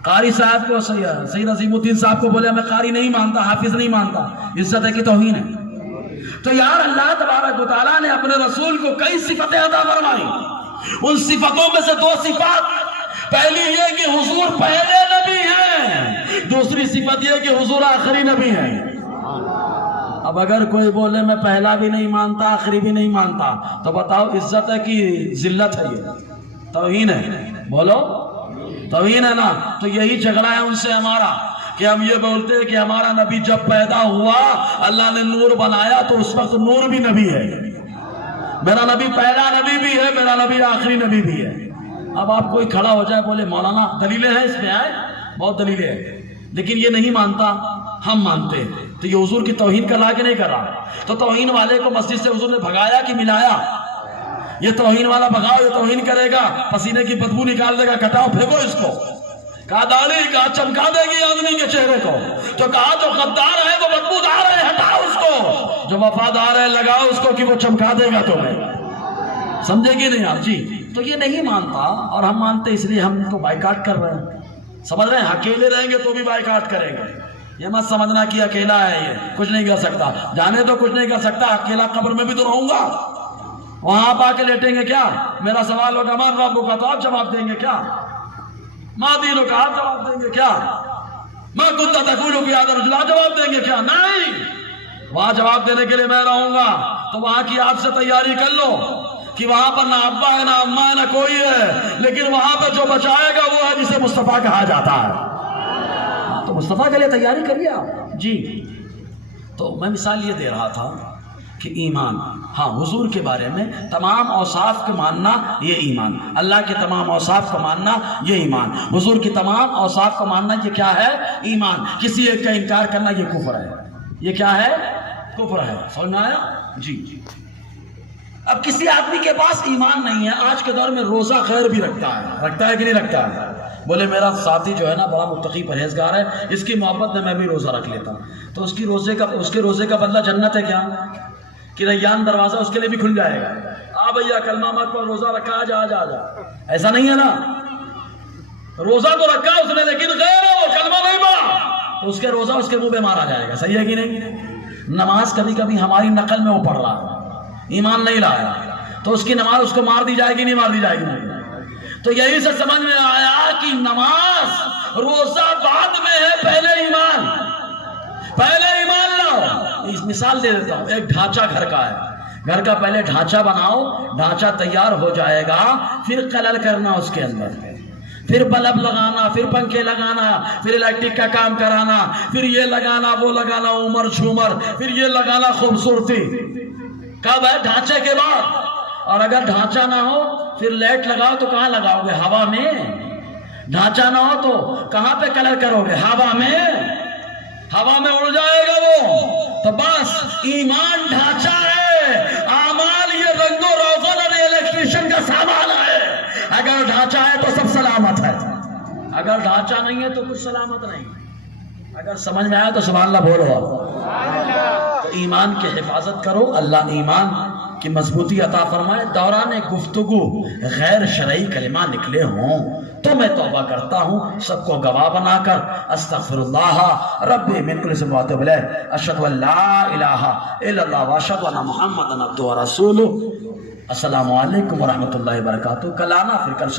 قاری صاحب کو سید عظیم الدین صاحب کو بولے میں قاری نہیں مانتا، حافظ نہیں مانتا، عزت ہے کہ توہین ہے؟ تو یار اللہ تبارک و تعالیٰ نے اپنے رسول کو کئی صفتیں عطا فرمائی، ان صفتوں میں سے 2 صفات، پہلی یہ کہ حضور پہلے نبی ہیں، دوسری صفت یہ کہ حضور آخری نبی ہیں۔ اب اگر کوئی بولے میں پہلا بھی نہیں مانتا آخری بھی نہیں مانتا تو بتاؤ عزت ہے کہ ذلت ہے؟ یہ توہین ہے، بولو توہین ہے نا؟ تو یہی جھگڑا ہے ان سے ہمارا کہ ہم یہ بولتے ہیں کہ ہمارا نبی جب پیدا ہوا اللہ نے نور بنایا تو اس وقت نور بھی نبی ہے، میرا نبی پہلا نبی بھی ہے، میرا نبی آخری نبی بھی ہے۔ اب آپ کوئی کھڑا ہو جائے بولے مولانا دلیلیں ہیں اس میں، آئے بہت دلیلیں ہیں لیکن یہ نہیں مانتا، ہم مانتے ہیں، تو یہ حضور کی توہین کر رہا کہ نہیں کر رہا؟ تو توہین والے کو مسجد سے حضور نے بھگایا کہ ملایا؟ یہ توہین والا بھگاؤ، یہ توہین کرے گا، پسینے کی بدبو نکال دے گا، کٹاؤ پھینکو اس کو، کہا داڑھی کہا چمکا دے گی آدمی کے چہرے کو، تو کہا جو غدار ہے وہ بدبو دار ہے ہٹاؤ اس کو، جو وفادار ہے لگاؤ اس کو کہ وہ چمکا دے گا تمہیں. سمجھے کہ نہیں آپ؟ جی تو یہ نہیں مانتا اور ہم مانتے اس لیے ہم ان کو بائیکاٹ کر رہے ہیں. سمجھ رہے ہیں؟ اکیلے رہیں گے تو بھی بائیکاٹ کریں گے. یہ مت سمجھنا کہ اکیلا ہے یہ کچھ نہیں کر سکتا. جانے تو کچھ نہیں کر سکتا, اکیلا قبر میں بھی تو رہوں گا. وہاں آپ آ کے لیٹیں گے کیا؟ میرا سوال ہوگا مان ربک کا, تو آپ جواب دیں گے کیا؟ ماں دینک کا آپ جواب دیں گے کیا؟ ماں کنت تقول فی ھذا الرجل آپ جواب دیں گے کیا؟ نہیں. وہاں جواب دینے کے لیے میں رہوں گا. تو وہاں کی آپ سے تیاری کر لو کہ وہاں پر نہ ابا ہے نہ اماں ہے نہ کوئی ہے, لیکن وہاں پر جو بچائے گا وہ ہے جسے مصطفیٰ کہا جاتا ہے. تو مصطفیٰ کے لیے تیاری کریے آپ. جی تو میں مثال یہ دے رہا تھا کہ ایمان, ہاں حضور کے بارے میں تمام اوصاف کو ماننا یہ ایمان, اللہ کے تمام اوصاف کو ماننا یہ ایمان, حضور کی تمام اوصاف کو ماننا یہ کیا ہے؟ ایمان. کسی ایک کا انکار کرنا یہ کفر ہے. یہ کیا ہے؟ کفر ہے. سمجھ میں آیا؟ جی. اب کسی آدمی کے پاس ایمان نہیں ہے, آج کے دور میں روزہ خیر بھی رکھتا ہے کہ نہیں رکھتا ہے؟ بولے میرا ساتھی جو ہے نا بڑا متقی پرہیزگار ہے, اس کی محبت میں میں بھی روزہ رکھ لیتا ہوں. تو اس کے روزے کا بدلہ جنت ہے کیا؟ کہ ریان دروازہ اس کے لیے بھی کھل جائے گا. بھیا کلمہ مت پر روزہ رکھا, آ جا. ایسا نہیں ہے نا. روزہ تو رکھا اس نے لیکن غیر ہے, وہ کلمہ نہیں پڑھا, تو اس کے روزہ اس کے منہ پہ مارا جائے گا. صحیح ہے کہ نہیں؟ نماز کبھی کبھی ہماری نقل میں وہ پڑھ رہا ہے, ایمان نہیں لایا, تو اس کی نماز اس کو مار دی جائے گی نہیں مار دی جائے گی نہیں. تو یہی سے سمجھ میں آیا کہ نماز روزہ بعد میں ہے, پہلے ایمان لاؤ. اس مثال دے دیتا ہوں. ایک ڈھانچہ گھر کا ہے, گھر کا پہلے ڈھانچہ بناؤ, ڈھانچہ تیار ہو جائے گا, پھر کلر کرنا اس کے اندر, پھر بلب لگانا, پھر پنکھے لگانا, پھر الیکٹرک کا کام کرانا, پھر یہ لگانا وہ لگانا, عمر جھومر, پھر یہ لگانا خوبصورتی. کب ہے؟ ڈھانچے کے بعد. اور اگر ڈھانچہ نہ ہو پھر لائٹ لگاؤ تو کہاں لگاؤ گے؟ ہوا میں. ڈھانچہ نہ ہو تو کہاں پہ کلر کرو گے؟ ہوا میں. ہوا میں اڑ جائے گا وہ. تو بس ایمان ڈھانچہ ہے, اعمال یہ رنگ و روغن اور الیکٹریشن کا سامان ہے. اگر ڈھانچہ ہے تو سب سلامت ہے, اگر ڈھانچہ نہیں ہے تو کچھ سلامت نہیں. اگر سمجھ میں آیا تو سبحان اللہ بولو. تو ایمان کی حفاظت کرو, اللہ ایمان کی مضبوطی عطا فرمائے. دوران گفتگو غیر شرعی کلمہ نکلے ہوں تو میں توبہ کرتا ہوں سب کو گواہ بنا کر, استغفر اللہ ربی من کل ذنب واتوب الیہ, اشہد ان لا الہ الا اللہ واشہد ان محمدا عبدہ ورسولہ. السلام علیکم ورحمۃ اللہ وبرکاتہ. کل آنا, پھر کل